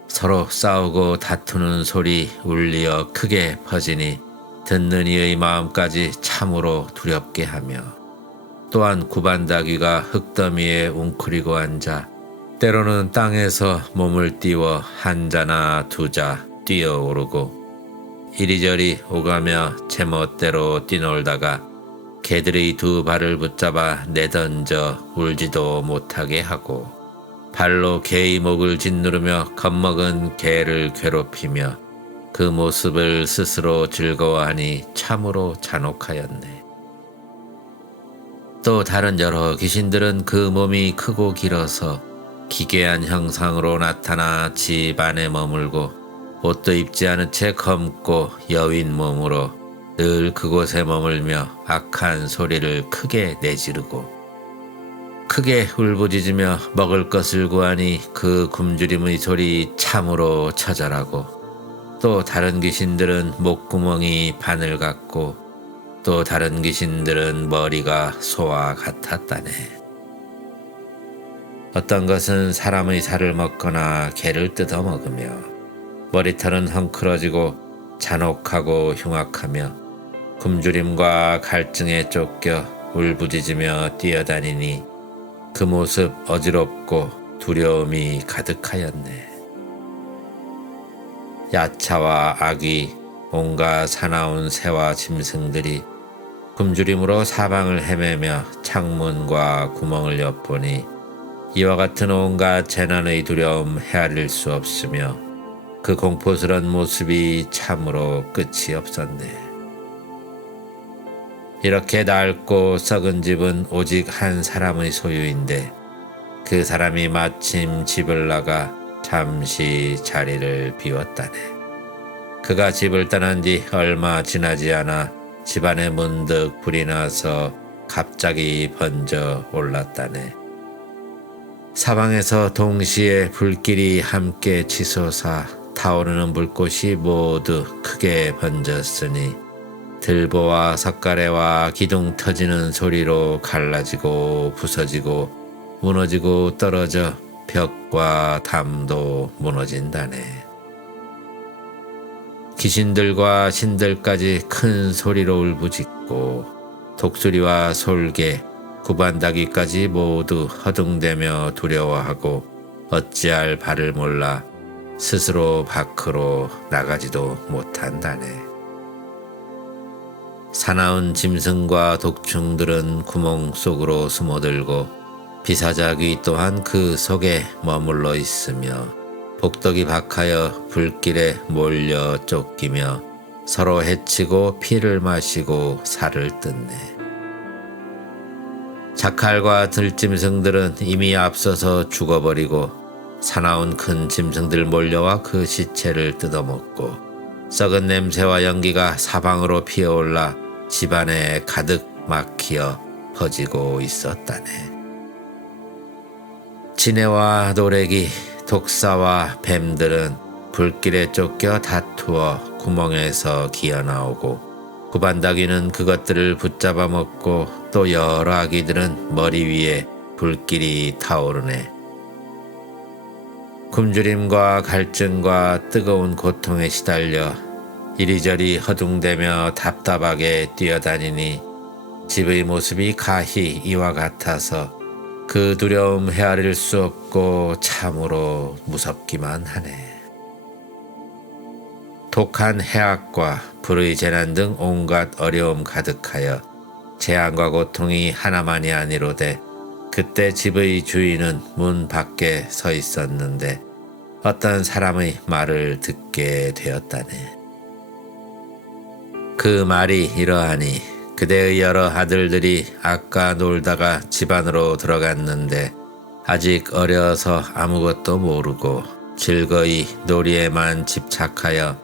서로 싸우고 다투는 소리 울리어 크게 퍼지니 듣는 이의 마음까지 참으로 두렵게 하며 또한 구반다귀가 흙더미에 웅크리고 앉아 때로는 땅에서 몸을 띄워 한 자나 두 자 뛰어오르고 이리저리 오가며 제멋대로 뛰놀다가 개들의 두 발을 붙잡아 내던져 울지도 못하게 하고 발로 개의 목을 짓누르며 겁먹은 개를 괴롭히며 그 모습을 스스로 즐거워하니 참으로 잔혹하였네. 또 다른 여러 귀신들은 그 몸이 크고 길어서 기괴한 형상으로 나타나 집 안에 머물고 옷도 입지 않은 채 검고 여윈 몸으로 늘 그곳에 머물며 악한 소리를 크게 내지르고 크게 울부짖으며 먹을 것을 구하니 그 굶주림의 소리 참으로 처절하고 또 다른 귀신들은 목구멍이 바늘 같고 또 다른 귀신들은 머리가 소와 같았다네. 어떤 것은 사람의 살을 먹거나 개를 뜯어먹으며 머리털은 헝클어지고 잔혹하고 흉악하며 굶주림과 갈증에 쫓겨 울부짖으며 뛰어다니니 그 모습 어지럽고 두려움이 가득하였네. 야차와 아귀, 온갖 사나운 새와 짐승들이 굶주림으로 사방을 헤매며 창문과 구멍을 엿보니 이와 같은 온갖 재난의 두려움 헤아릴 수 없으며 그 공포스런 모습이 참으로 끝이 없었네. 이렇게 낡고 썩은 집은 오직 한 사람의 소유인데 그 사람이 마침 집을 나가 잠시 자리를 비웠다네. 그가 집을 떠난 뒤 얼마 지나지 않아 집안에 문득 불이 나서 갑자기 번져 올랐다네. 사방에서 동시에 불길이 함께 치솟아 타오르는 불꽃이 모두 크게 번졌으니 들보와 석가래와 기둥 터지는 소리로 갈라지고 부서지고 무너지고 떨어져 벽과 담도 무너진다네. 귀신들과 신들까지 큰 소리로 울부짖고 독수리와 솔개, 구반다귀까지 모두 허둥대며 두려워하고 어찌할 바를 몰라 스스로 밖으로 나가지도 못한다네. 사나운 짐승과 독충들은 구멍 속으로 숨어들고 비사자귀 또한 그 속에 머물러 있으며 복덕이 박하여 불길에 몰려 쫓기며 서로 해치고 피를 마시고 살을 뜯네. 자칼과 들짐승들은 이미 앞서서 죽어버리고 사나운 큰 짐승들 몰려와 그 시체를 뜯어먹고 썩은 냄새와 연기가 사방으로 피어올라 집안에 가득 막히어 퍼지고 있었다네. 지네와 노래기, 독사와 뱀들은 불길에 쫓겨 다투어 구멍에서 기어나오고 구반다귀는 그것들을 붙잡아 먹고 또 여러 아기들은 머리 위에 불길이 타오르네. 굶주림과 갈증과 뜨거운 고통에 시달려 이리저리 허둥대며 답답하게 뛰어다니니 집의 모습이 가히 이와 같아서 그 두려움 헤아릴 수 없고 참으로 무섭기만 하네. 독한 해악과 불의 재난 등 온갖 어려움 가득하여 재앙과 고통이 하나만이 아니로되 그때 집의 주인은 문 밖에 서 있었는데 어떤 사람의 말을 듣게 되었다네. 그 말이 이러하니 그대의 여러 아들들이 아까 놀다가 집 안으로 들어갔는데 아직 어려서 아무것도 모르고 즐거이 놀이에만 집착하여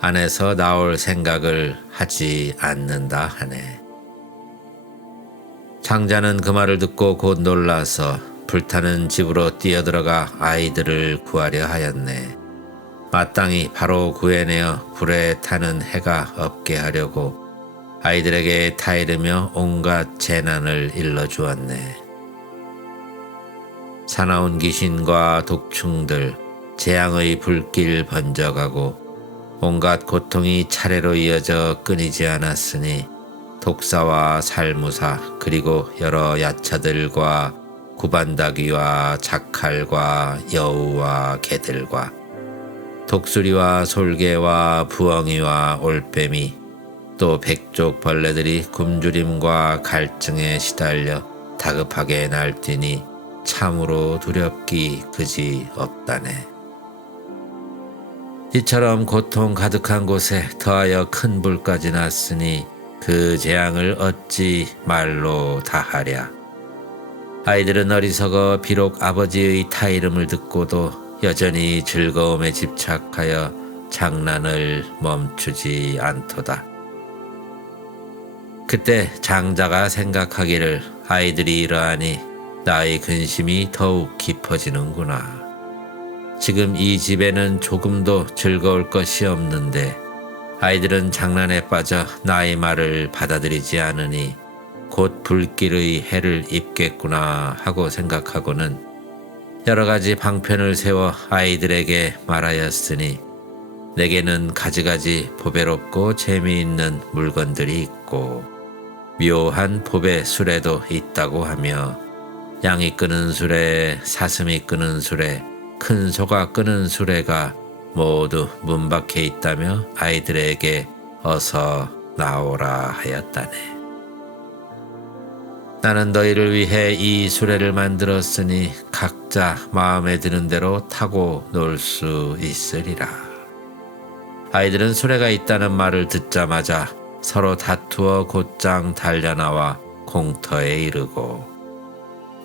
안에서 나올 생각을 하지 않는다 하네. 장자는 그 말을 듣고 곧 놀라서 불타는 집으로 뛰어들어가 아이들을 구하려 하였네. 마땅히 바로 구해내어 불에 타는 해가 없게 하려고 아이들에게 타이르며 온갖 재난을 일러주었네. 사나운 귀신과 독충들, 재앙의 불길 번져가고 온갖 고통이 차례로 이어져 끊이지 않았으니 독사와 살무사 그리고 여러 야차들과 구반다귀와 자칼과 여우와 개들과 독수리와 솔개와 부엉이와 올빼미 또 백족 벌레들이 굶주림과 갈증에 시달려 다급하게 날뛰니 참으로 두렵기 그지 없다네. 이처럼 고통 가득한 곳에 더하여 큰 불까지 났으니 그 재앙을 어찌 말로 다하랴. 아이들은 어리석어 비록 아버지의 타이름을 듣고도 여전히 즐거움에 집착하여 장난을 멈추지 않도다. 그때 장자가 생각하기를 아이들이 이러하니 나의 근심이 더욱 깊어지는구나. 지금 이 집에는 조금도 즐거울 것이 없는데 아이들은 장난에 빠져 나의 말을 받아들이지 않으니 곧 불길의 해를 입겠구나 하고 생각하고는 여러 가지 방편을 세워 아이들에게 말하였으니 내게는 가지가지 보배롭고 재미있는 물건들이 있고 묘한 보배 수레도 있다고 하며 양이 끄는 수레, 사슴이 끄는 수레, 큰 소가 끄는 수레가 모두 문 밖에 있다며 아이들에게 어서 나오라 하였다네. 나는 너희를 위해 이 수레를 만들었으니 각자 마음에 드는 대로 타고 놀 수 있으리라. 아이들은 수레가 있다는 말을 듣자마자 서로 다투어 곧장 달려나와 공터에 이르고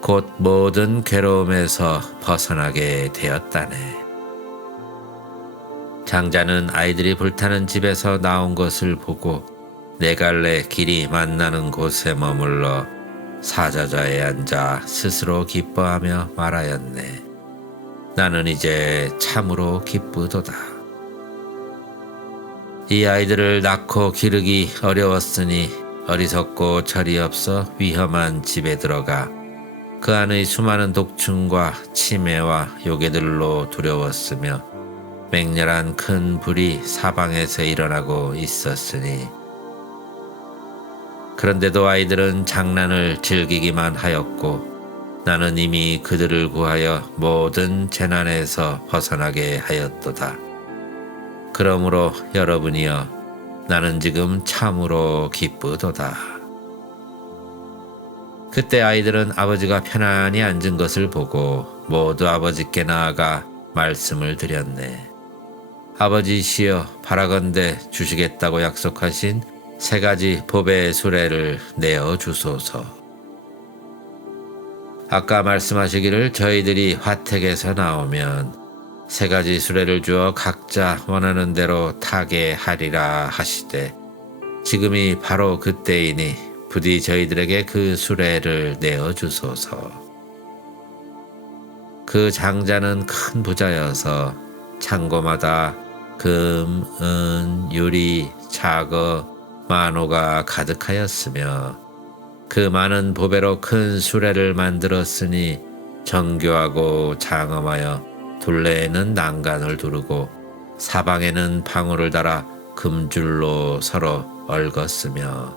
곧 모든 괴로움에서 벗어나게 되었다네. 장자는 아이들이 불타는 집에서 나온 것을 보고 네 갈래 길이 만나는 곳에 머물러 사자자에 앉아 스스로 기뻐하며 말하였네. 나는 이제 참으로 기쁘도다. 이 아이들을 낳고 기르기 어려웠으니 어리석고 철이 없어 위험한 집에 들어가 그 안의 수많은 독충과 치매와 요괴들로 두려웠으며 맹렬한 큰 불이 사방에서 일어나고 있었으니 그런데도 아이들은 장난을 즐기기만 하였고 나는 이미 그들을 구하여 모든 재난에서 벗어나게 하였도다. 그러므로 여러분이여 나는 지금 참으로 기쁘도다. 그때 아이들은 아버지가 편안히 앉은 것을 보고 모두 아버지께 나아가 말씀을 드렸네. 아버지시여 바라건대 주시겠다고 약속하신 3가지 보배 수레를 내어 주소서. 아까 말씀하시기를 저희들이 화택에서 나오면 3가지 수레를 주어 각자 원하는 대로 타게 하리라 하시되 지금이 바로 그때이니 부디 저희들에게 그 수레를 내어 주소서. 그 장자는 큰 부자여서 창고마다 금, 은, 유리, 자거, 만호가 가득하였으며 그 많은 보배로 큰 수레를 만들었으니 정교하고 장엄하여 둘레에는 난간을 두르고 사방에는 방울을 달아 금줄로 서로 얽었으며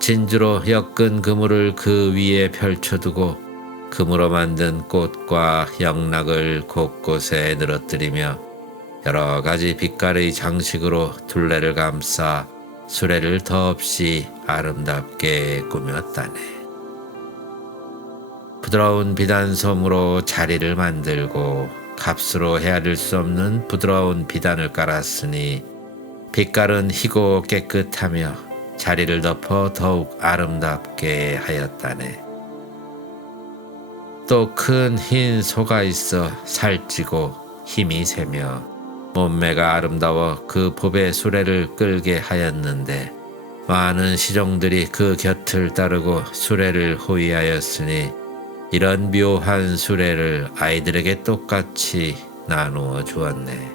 진주로 엮은 그물을 그 위에 펼쳐두고 금으로 만든 꽃과 영락을 곳곳에 늘어뜨리며 여러 가지 빛깔의 장식으로 둘레를 감싸 수레를 더없이 아름답게 꾸몄다네. 부드러운 비단솜으로 자리를 만들고 값으로 헤아릴 수 없는 부드러운 비단을 깔았으니 빛깔은 희고 깨끗하며 자리를 덮어 더욱 아름답게 하였다네. 또 큰 흰 소가 있어 살찌고 힘이 세며 몸매가 아름다워 그 보배 수레를 끌게 하였는데 많은 시종들이 그 곁을 따르고 수레를 호위하였으니 이런 묘한 수레를 아이들에게 똑같이 나누어 주었네.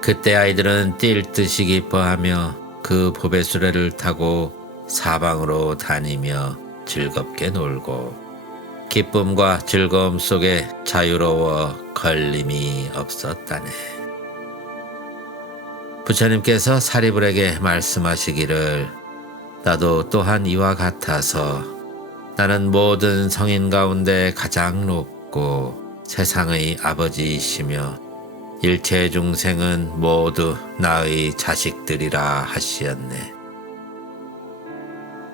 그때 아이들은 뛸 듯이 기뻐하며 그 보배 수레를 타고 사방으로 다니며 즐겁게 놀고 기쁨과 즐거움 속에 자유로워 걸림이 없었다네. 부처님께서 사리불에게 말씀하시기를 나도 또한 이와 같아서 나는 모든 성인 가운데 가장 높고 세상의 아버지이시며 일체 중생은 모두 나의 자식들이라 하시었네.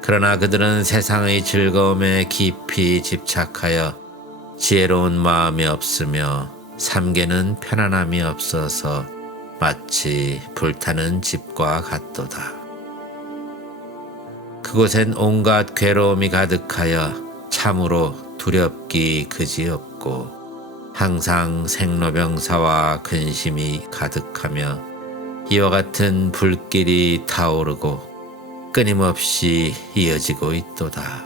그러나 그들은 세상의 즐거움에 깊이 집착하여 지혜로운 마음이 없으며 삼계는 편안함이 없어서 마치 불타는 집과 같도다. 그곳엔 온갖 괴로움이 가득하여 참으로 두렵기 그지없고 항상 생로병사와 근심이 가득하며 이와 같은 불길이 타오르고 끊임없이 이어지고 있도다.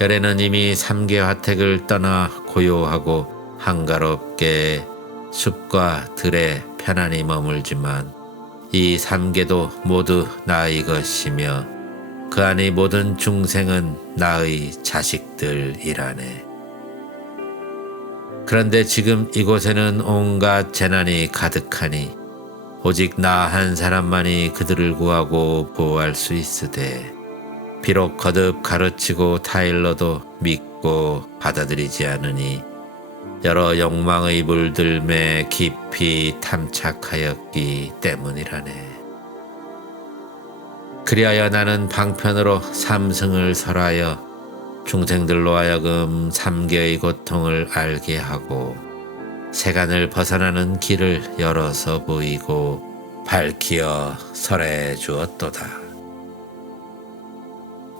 열에는 이미 삼계 화택을 떠나 고요하고 한가롭게 숲과 들에 편안히 머물지만 이 삼계도 모두 나의 것이며 그 안의 모든 중생은 나의 자식들이라네. 그런데 지금 이곳에는 온갖 재난이 가득하니 오직 나 한 사람만이 그들을 구하고 보호할 수 있으되 비록 거듭 가르치고 타일러도 믿고 받아들이지 않으니 여러 욕망의 물들매 깊이 탐착하였기 때문이라네. 그리하여 나는 방편으로 삼승을 설하여 중생들로 하여금 삼계의 고통을 알게 하고 세간을 벗어나는 길을 열어서 보이고 밝히어 설해 주었도다.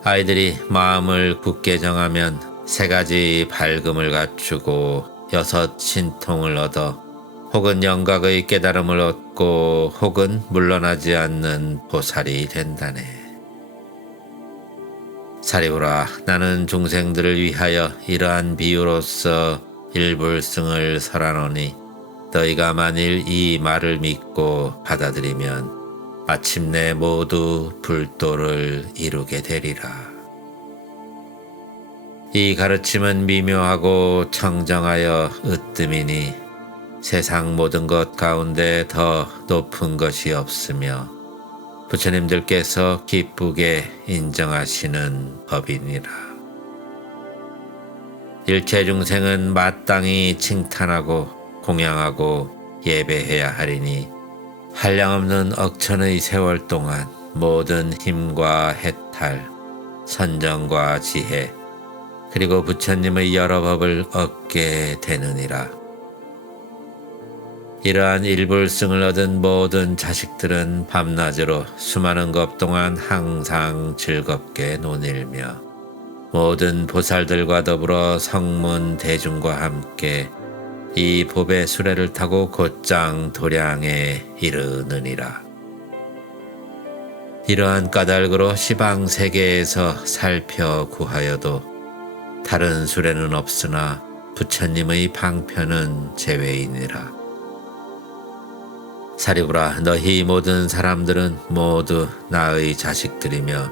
아이들이 마음을 굳게 정하면 세 가지 밝음을 갖추고 6 신통을 얻어 혹은 영각의 깨달음을 얻고 혹은 물러나지 않는 보살이 된다네. 사리부라, 나는 중생들을 위하여 이러한 비유로서 일불승을 설하노니 너희가 만일 이 말을 믿고 받아들이면 마침내 모두 불도를 이루게 되리라. 이 가르침은 미묘하고 청정하여 으뜸이니 세상 모든 것 가운데 더 높은 것이 없으며 부처님들께서 기쁘게 인정하시는 법이니라. 일체 중생은 마땅히 칭탄하고 공양하고 예배해야 하리니 한량없는 억천의 세월 동안 모든 힘과 해탈, 선정과 지혜, 그리고 부처님의 여러 법을 얻게 되느니라. 이러한 일불승을 얻은 모든 자식들은 밤낮으로 수많은 것 동안 항상 즐겁게 논일며 모든 보살들과 더불어 성문 대중과 함께 이 법의 수레를 타고 곧장 도량에 이르느니라. 이러한 까닭으로 시방 세계에서 살펴 구하여도 다른 수레는 없으나 부처님의 방편은 제외이니라. 사리부라, 너희 모든 사람들은 모두 나의 자식들이며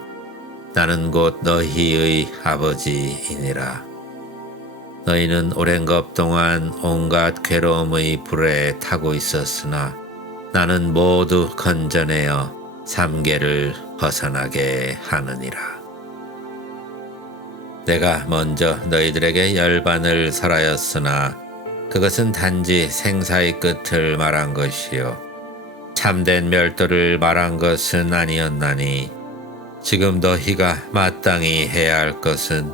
나는 곧 너희의 아버지이니라. 너희는 오랜 것 동안 온갖 괴로움의 불에 타고 있었으나 나는 모두 건져내어 삼계를 벗어나게 하느니라. 내가 먼저 너희들에게 열반을 설하였으나 그것은 단지 생사의 끝을 말한 것이요 참된 멸도를 말한 것은 아니었나니 지금 너희가 마땅히 해야 할 것은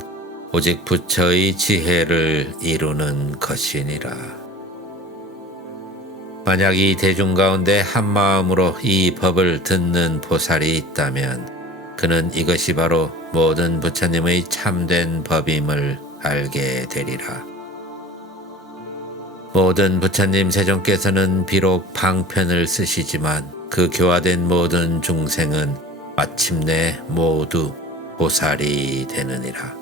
오직 부처의 지혜를 이루는 것이니라. 만약 이 대중 가운데 한마음으로 이 법을 듣는 보살이 있다면 그는 이것이 바로 모든 부처님의 참된 법임을 알게 되리라. 모든 부처님 세존께서는 비록 방편을 쓰시지만 그 교화된 모든 중생은 마침내 모두 보살이 되느니라.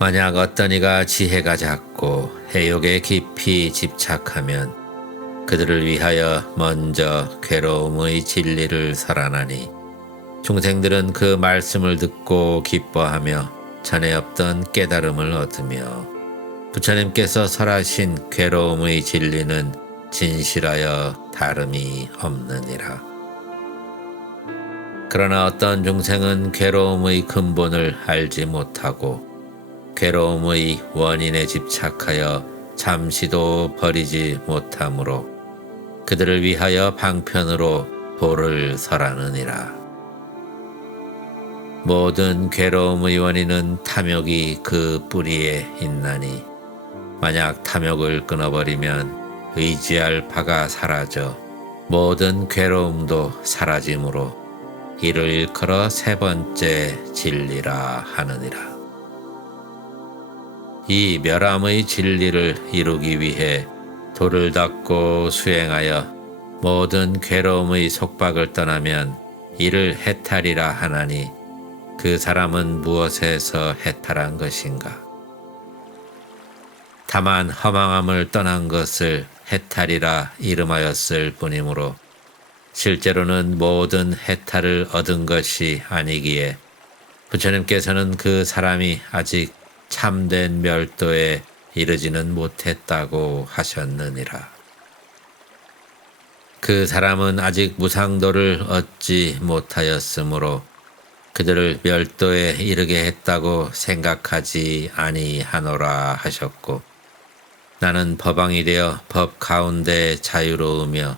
만약 어떤 이가 지혜가 작고 해욕에 깊이 집착하면 그들을 위하여 먼저 괴로움의 진리를 설하나니 중생들은 그 말씀을 듣고 기뻐하며 전에 없던 깨달음을 얻으며 부처님께서 설하신 괴로움의 진리는 진실하여 다름이 없느니라. 그러나 어떤 중생은 괴로움의 근본을 알지 못하고 괴로움의 원인에 집착하여 잠시도 버리지 못하므로 그들을 위하여 방편으로 도를 설하느니라. 모든 괴로움의 원인은 탐욕이 그 뿌리에 있나니 만약 탐욕을 끊어버리면 의지할 바가 사라져 모든 괴로움도 사라지므로 이를 일컬어 3번째 진리라 하느니라. 이 멸함의 진리를 이루기 위해 도를 닦고 수행하여 모든 괴로움의 속박을 떠나면 이를 해탈이라 하나니 그 사람은 무엇에서 해탈한 것인가? 다만 허망함을 떠난 것을 해탈이라 이름하였을 뿐이므로 실제로는 모든 해탈을 얻은 것이 아니기에 부처님께서는 그 사람이 아직 참된 멸도에 이르지는 못했다고 하셨느니라. 그 사람은 아직 무상도를 얻지 못하였으므로 그들을 멸도에 이르게 했다고 생각하지 아니하노라 하셨고, 나는 법왕이 되어 법 가운데 자유로우며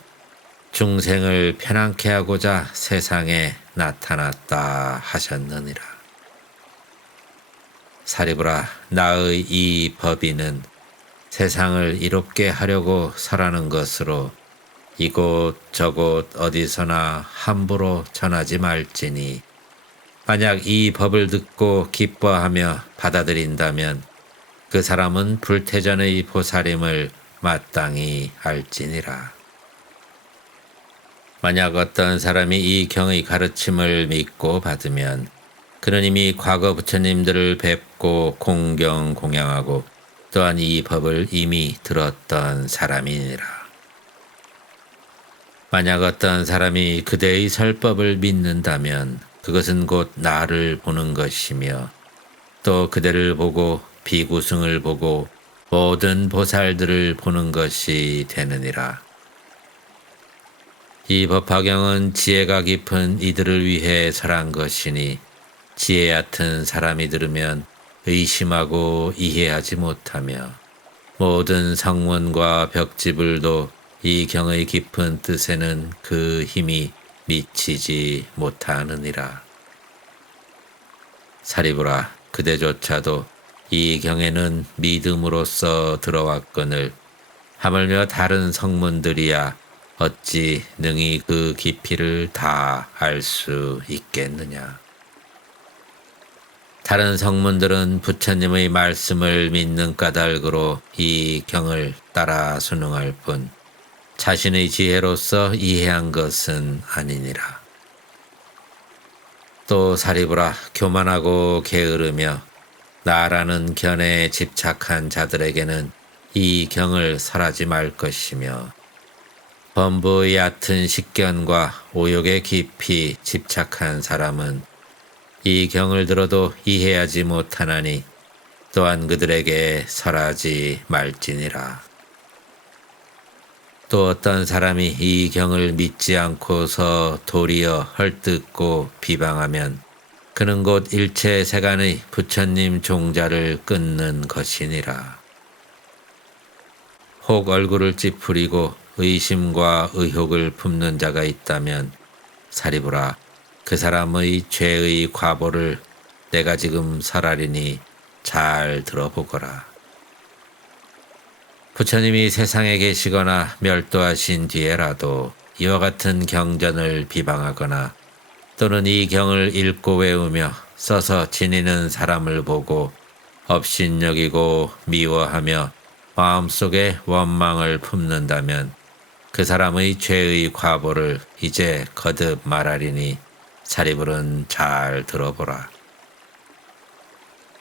중생을 편안케 하고자 세상에 나타났다 하셨느니라. 사리부라, 나의 이 법의는 세상을 이롭게 하려고 설하는 것으로 이곳 저곳 어디서나 함부로 전하지 말지니, 만약 이 법을 듣고 기뻐하며 받아들인다면 그 사람은 불태전의 보살임을 마땅히 알지니라. 만약 어떤 사람이 이 경의 가르침을 믿고 받으면 그는 이미 과거 부처님들을 뵙고 공경 공양하고 또한 이 법을 이미 들었던 사람이니라. 만약 어떤 사람이 그대의 설법을 믿는다면 그것은 곧 나를 보는 것이며 또 그대를 보고 비구승을 보고 모든 보살들을 보는 것이 되느니라. 이 법화경은 지혜가 깊은 이들을 위해 설한 것이니 지혜 얕은 사람이 들으면 의심하고 이해하지 못하며 모든 성문과 벽지불도 이 경의 깊은 뜻에는 그 힘이 미치지 못하느니라. 사리부라, 그대조차도 이 경에는 믿음으로써 들어왔거늘 하물며 다른 성문들이야 어찌 능히 그 깊이를 다 알 수 있겠느냐. 다른 성문들은 부처님의 말씀을 믿는 까닭으로 이 경을 따라 순응할 뿐 자신의 지혜로서 이해한 것은 아니니라. 또 사리부라, 교만하고 게으르며 나라는 견해에 집착한 자들에게는 이 경을 설하지 말 것이며 범부의 얕은 식견과 오욕에 깊이 집착한 사람은 이 경을 들어도 이해하지 못하나니 또한 그들에게 설하지 말지니라. 또 어떤 사람이 이 경을 믿지 않고서 도리어 헐뜯고 비방하면 그는 곧 일체 세간의 부처님 종자를 끊는 것이니라. 혹 얼굴을 찌푸리고 의심과 의혹을 품는 자가 있다면 사리부라, 그 사람의 죄의 과보를 내가 지금 설하리니 잘 들어보거라. 부처님이 세상에 계시거나 멸도하신 뒤에라도 이와 같은 경전을 비방하거나 또는 이 경을 읽고 외우며 써서 지니는 사람을 보고 업신여기고 미워하며 마음속에 원망을 품는다면 그 사람의 죄의 과보를 이제 거듭 말하리니 사리불은 잘 들어보라.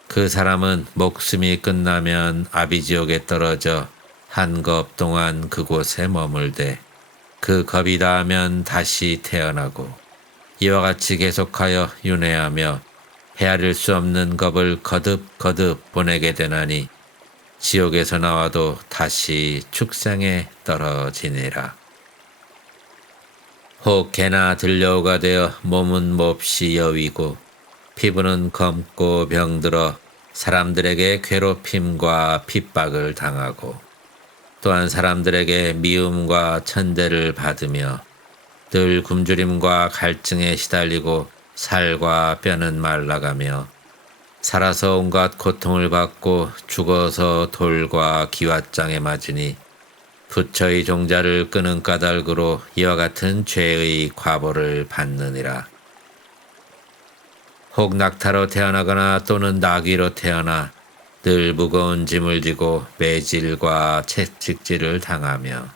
그 사람은 목숨이 끝나면 아비지옥에 떨어져 한 겁 동안 그곳에 머물되 그 겁이 닿으면 다시 태어나고 이와 같이 계속하여 윤회하며 헤아릴 수 없는 겁을 거듭 보내게 되나니 지옥에서 나와도 다시 축생에 떨어지니라. 혹 개나 들려오가 되어 몸은 몹시 여위고 피부는 검고 병들어 사람들에게 괴롭힘과 핍박을 당하고 또한 사람들에게 미움과 천대를 받으며 늘 굶주림과 갈증에 시달리고 살과 뼈는 말라가며 살아서 온갖 고통을 받고 죽어서 돌과 기왓장에 맞으니 부처의 종자를 끄는 까닭으로 이와 같은 죄의 과보를 받느니라. 혹 낙타로 태어나거나 또는 나귀로 태어나 늘 무거운 짐을 지고 매질과 채찍질을 당하며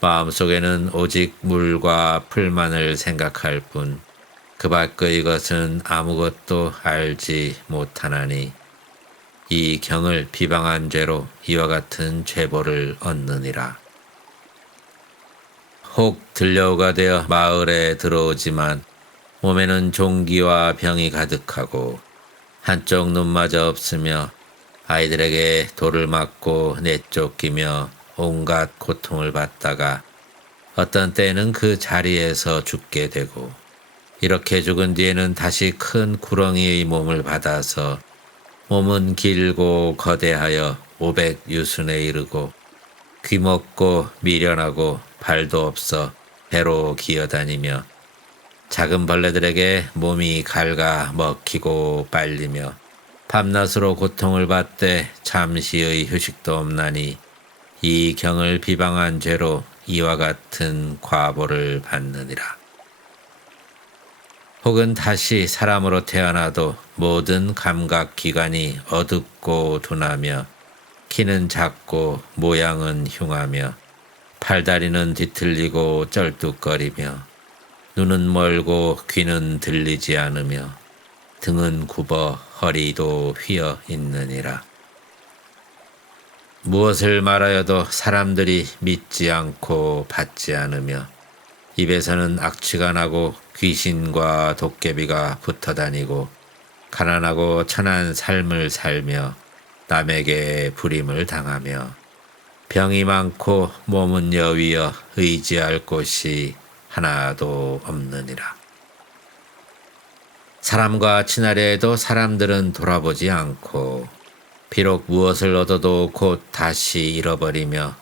마음속에는 오직 물과 풀만을 생각할 뿐 그 밖의 것은 아무것도 알지 못하나니 이 경을 비방한 죄로 이와 같은 죄보를 얻느니라. 혹 들려오가 되어 마을에 들어오지만 몸에는 종기와 병이 가득하고 한쪽 눈마저 없으며 아이들에게 돌을 맞고 내쫓기며 온갖 고통을 받다가 어떤 때는 그 자리에서 죽게 되고, 이렇게 죽은 뒤에는 다시 큰 구렁이의 몸을 받아서 몸은 길고 거대하여 500유순에 이르고 귀먹고 미련하고 발도 없어 배로 기어다니며 작은 벌레들에게 몸이 갉아 먹히고 빨리며 밤낮으로 고통을 받되 잠시의 휴식도 없나니 이 경을 비방한 죄로 이와 같은 과보를 받느니라. 혹은 다시 사람으로 태어나도 모든 감각기관이 어둡고 둔하며 키는 작고 모양은 흉하며 팔다리는 뒤틀리고 쩔뚝거리며 눈은 멀고 귀는 들리지 않으며 등은 굽어 허리도 휘어 있느니라. 무엇을 말하여도 사람들이 믿지 않고 받지 않으며 입에서는 악취가 나고 귀신과 도깨비가 붙어다니고 가난하고 천한 삶을 살며 남에게 불임을 당하며 병이 많고 몸은 여위어 의지할 곳이 하나도 없느니라. 사람과 친하려 해도 사람들은 돌아보지 않고 비록 무엇을 얻어도 곧 다시 잃어버리며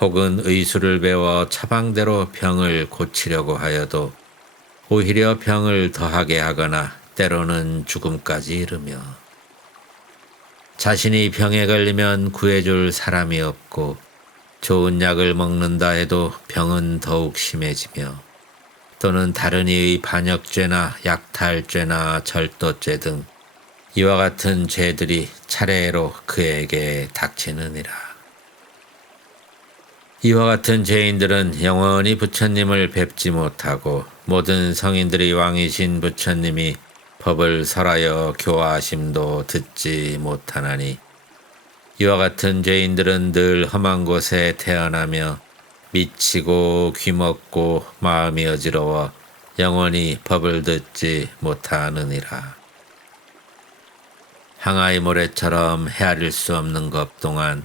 혹은 의술을 배워 처방대로 병을 고치려고 하여도 오히려 병을 더하게 하거나 때로는 죽음까지 이르며 자신이 병에 걸리면 구해줄 사람이 없고 좋은 약을 먹는다 해도 병은 더욱 심해지며 또는 다른 이의 반역죄나 약탈죄나 절도죄 등 이와 같은 죄들이 차례로 그에게 닥치느니라. 이와 같은 죄인들은 영원히 부처님을 뵙지 못하고 모든 성인들의 왕이신 부처님이 법을 설하여 교화하심도 듣지 못하나니 이와 같은 죄인들은 늘 험한 곳에 태어나며 미치고 귀먹고 마음이 어지러워 영원히 법을 듣지 못하느니라. 항아리 모래처럼 헤아릴 수 없는 것 동안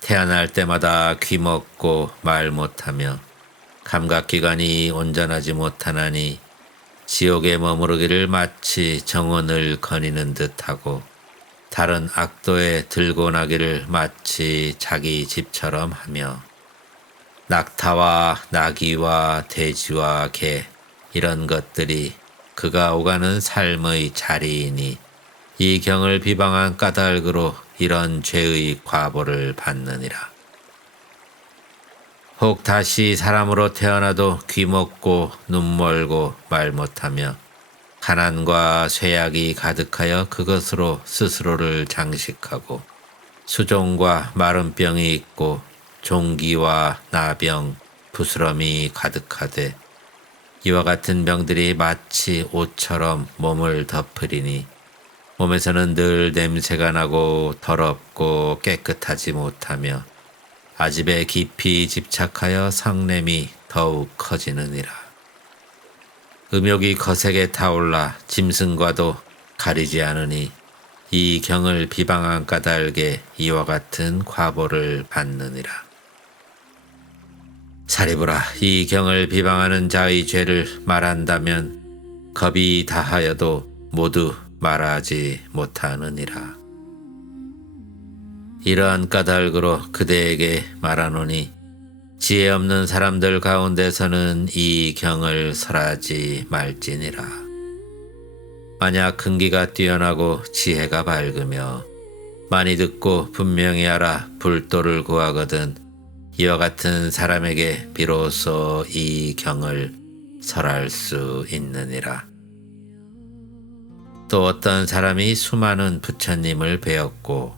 태어날 때마다 귀먹고 말 못하며 감각기관이 온전하지 못하나니 지옥에 머무르기를 마치 정원을 거니는 듯하고 다른 악도에 들고 나기를 마치 자기 집처럼 하며 낙타와 나귀와 돼지와 개 이런 것들이 그가 오가는 삶의 자리이니 이 경을 비방한 까닭으로 이런 죄의 과보를 받느니라. 혹 다시 사람으로 태어나도 귀먹고 눈멀고 말 못하며 가난과 쇠약이 가득하여 그것으로 스스로를 장식하고 수종과 마른 병이 있고 종기와 나병, 부스럼이 가득하되 이와 같은 병들이 마치 옷처럼 몸을 덮으리니 몸에서는 늘 냄새가 나고 더럽고 깨끗하지 못하며 아집에 깊이 집착하여 성냄이 더욱 커지느니라. 음욕이 거세게 타올라 짐승과도 가리지 않으니 이 경을 비방한 까닭에 이와 같은 과보를 받느니라. 사리부라, 이 경을 비방하는 자의 죄를 말한다면 겁이 다하여도 모두 말하지 못하느니라. 이러한 까닭으로 그대에게 말하노니 지혜 없는 사람들 가운데서는 이 경을 설하지 말지니라. 만약 근기가 뛰어나고 지혜가 밝으며 많이 듣고 분명히 알아 불도를 구하거든 이와 같은 사람에게 비로소 이 경을 설할 수 있느니라. 또 어떤 사람이 수많은 부처님을 배웠고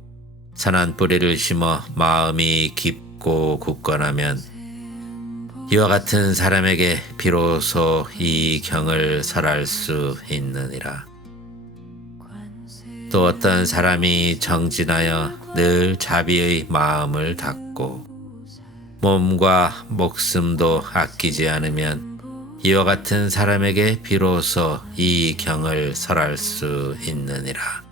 선한 뿌리를 심어 마음이 깊고 굳건하면 이와 같은 사람에게 비로소 이 경을 설할 수 있느니라. 또 어떤 사람이 정진하여 늘 자비의 마음을 닫고 몸과 목숨도 아끼지 않으면 이와 같은 사람에게 비로소 이 경을 설할 수 있느니라.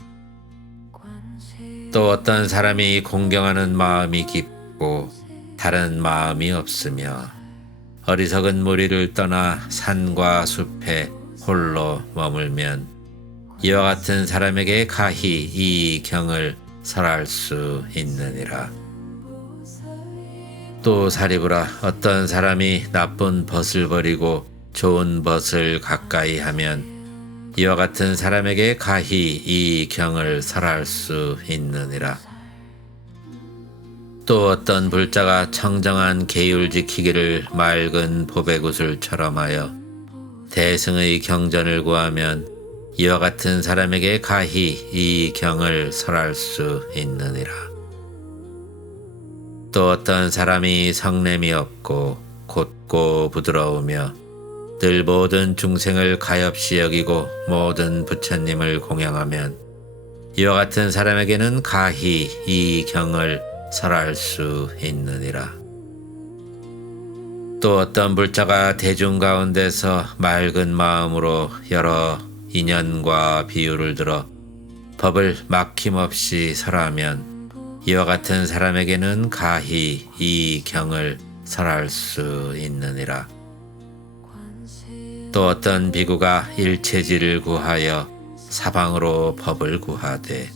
또 어떤 사람이 공경하는 마음이 깊고 다른 마음이 없으며 어리석은 무리를 떠나 산과 숲에 홀로 머물면 이와 같은 사람에게 가히 이 경을 설할 수 있느니라. 또 사리브라, 어떤 사람이 나쁜 벗을 버리고 좋은 벗을 가까이 하면 이와 같은 사람에게 가히 이 경을 설할 수 있느니라. 또 어떤 불자가 청정한 계율 지키기를 맑은 보배구슬처럼 하여 대승의 경전을 구하면 이와 같은 사람에게 가히 이 경을 설할 수 있느니라. 또 어떤 사람이 성냄이 없고 곧고 부드러우며 늘 모든 중생을 가엾이 여기고 모든 부처님을 공양하면 이와 같은 사람에게는 가히 이 경을 설할 수 있느니라. 또 어떤 불자가 대중 가운데서 맑은 마음으로 여러 인연과 비유를 들어 법을 막힘없이 설하면 이와 같은 사람에게는 가히 이 경을 설할 수 있느니라. 또 어떤 비구가 일체지를 구하여 사방으로 법을 구하되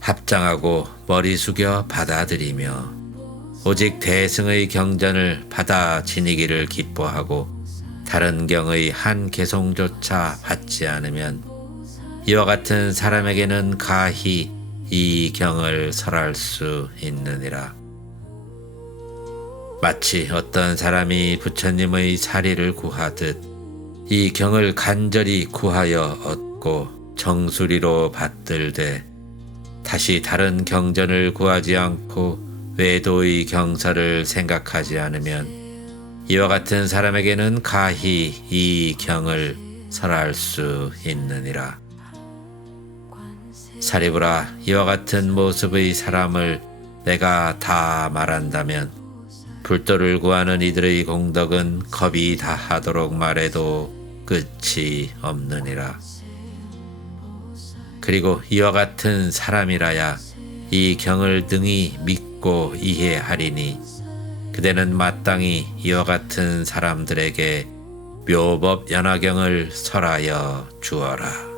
합장하고 머리 숙여 받아들이며 오직 대승의 경전을 받아 지니기를 기뻐하고 다른 경의 한 개송조차 받지 않으면 이와 같은 사람에게는 가히 이 경을 설할 수 있느니라. 마치 어떤 사람이 부처님의 사리를 구하듯 이 경을 간절히 구하여 얻고 정수리로 받들되 다시 다른 경전을 구하지 않고 외도의 경서를 생각하지 않으면 이와 같은 사람에게는 가히 이 경을 설할 수 있느니라. 사리브라, 이와 같은 모습의 사람을 내가 다 말한다면 불도를 구하는 이들의 공덕은 겁이 다하도록 말해도 끝이 없느니라. 그리고 이와 같은 사람이라야 이 경을 능히 믿고 이해하리니 그대는 마땅히 이와 같은 사람들에게 묘법 연화경을 설하여 주어라.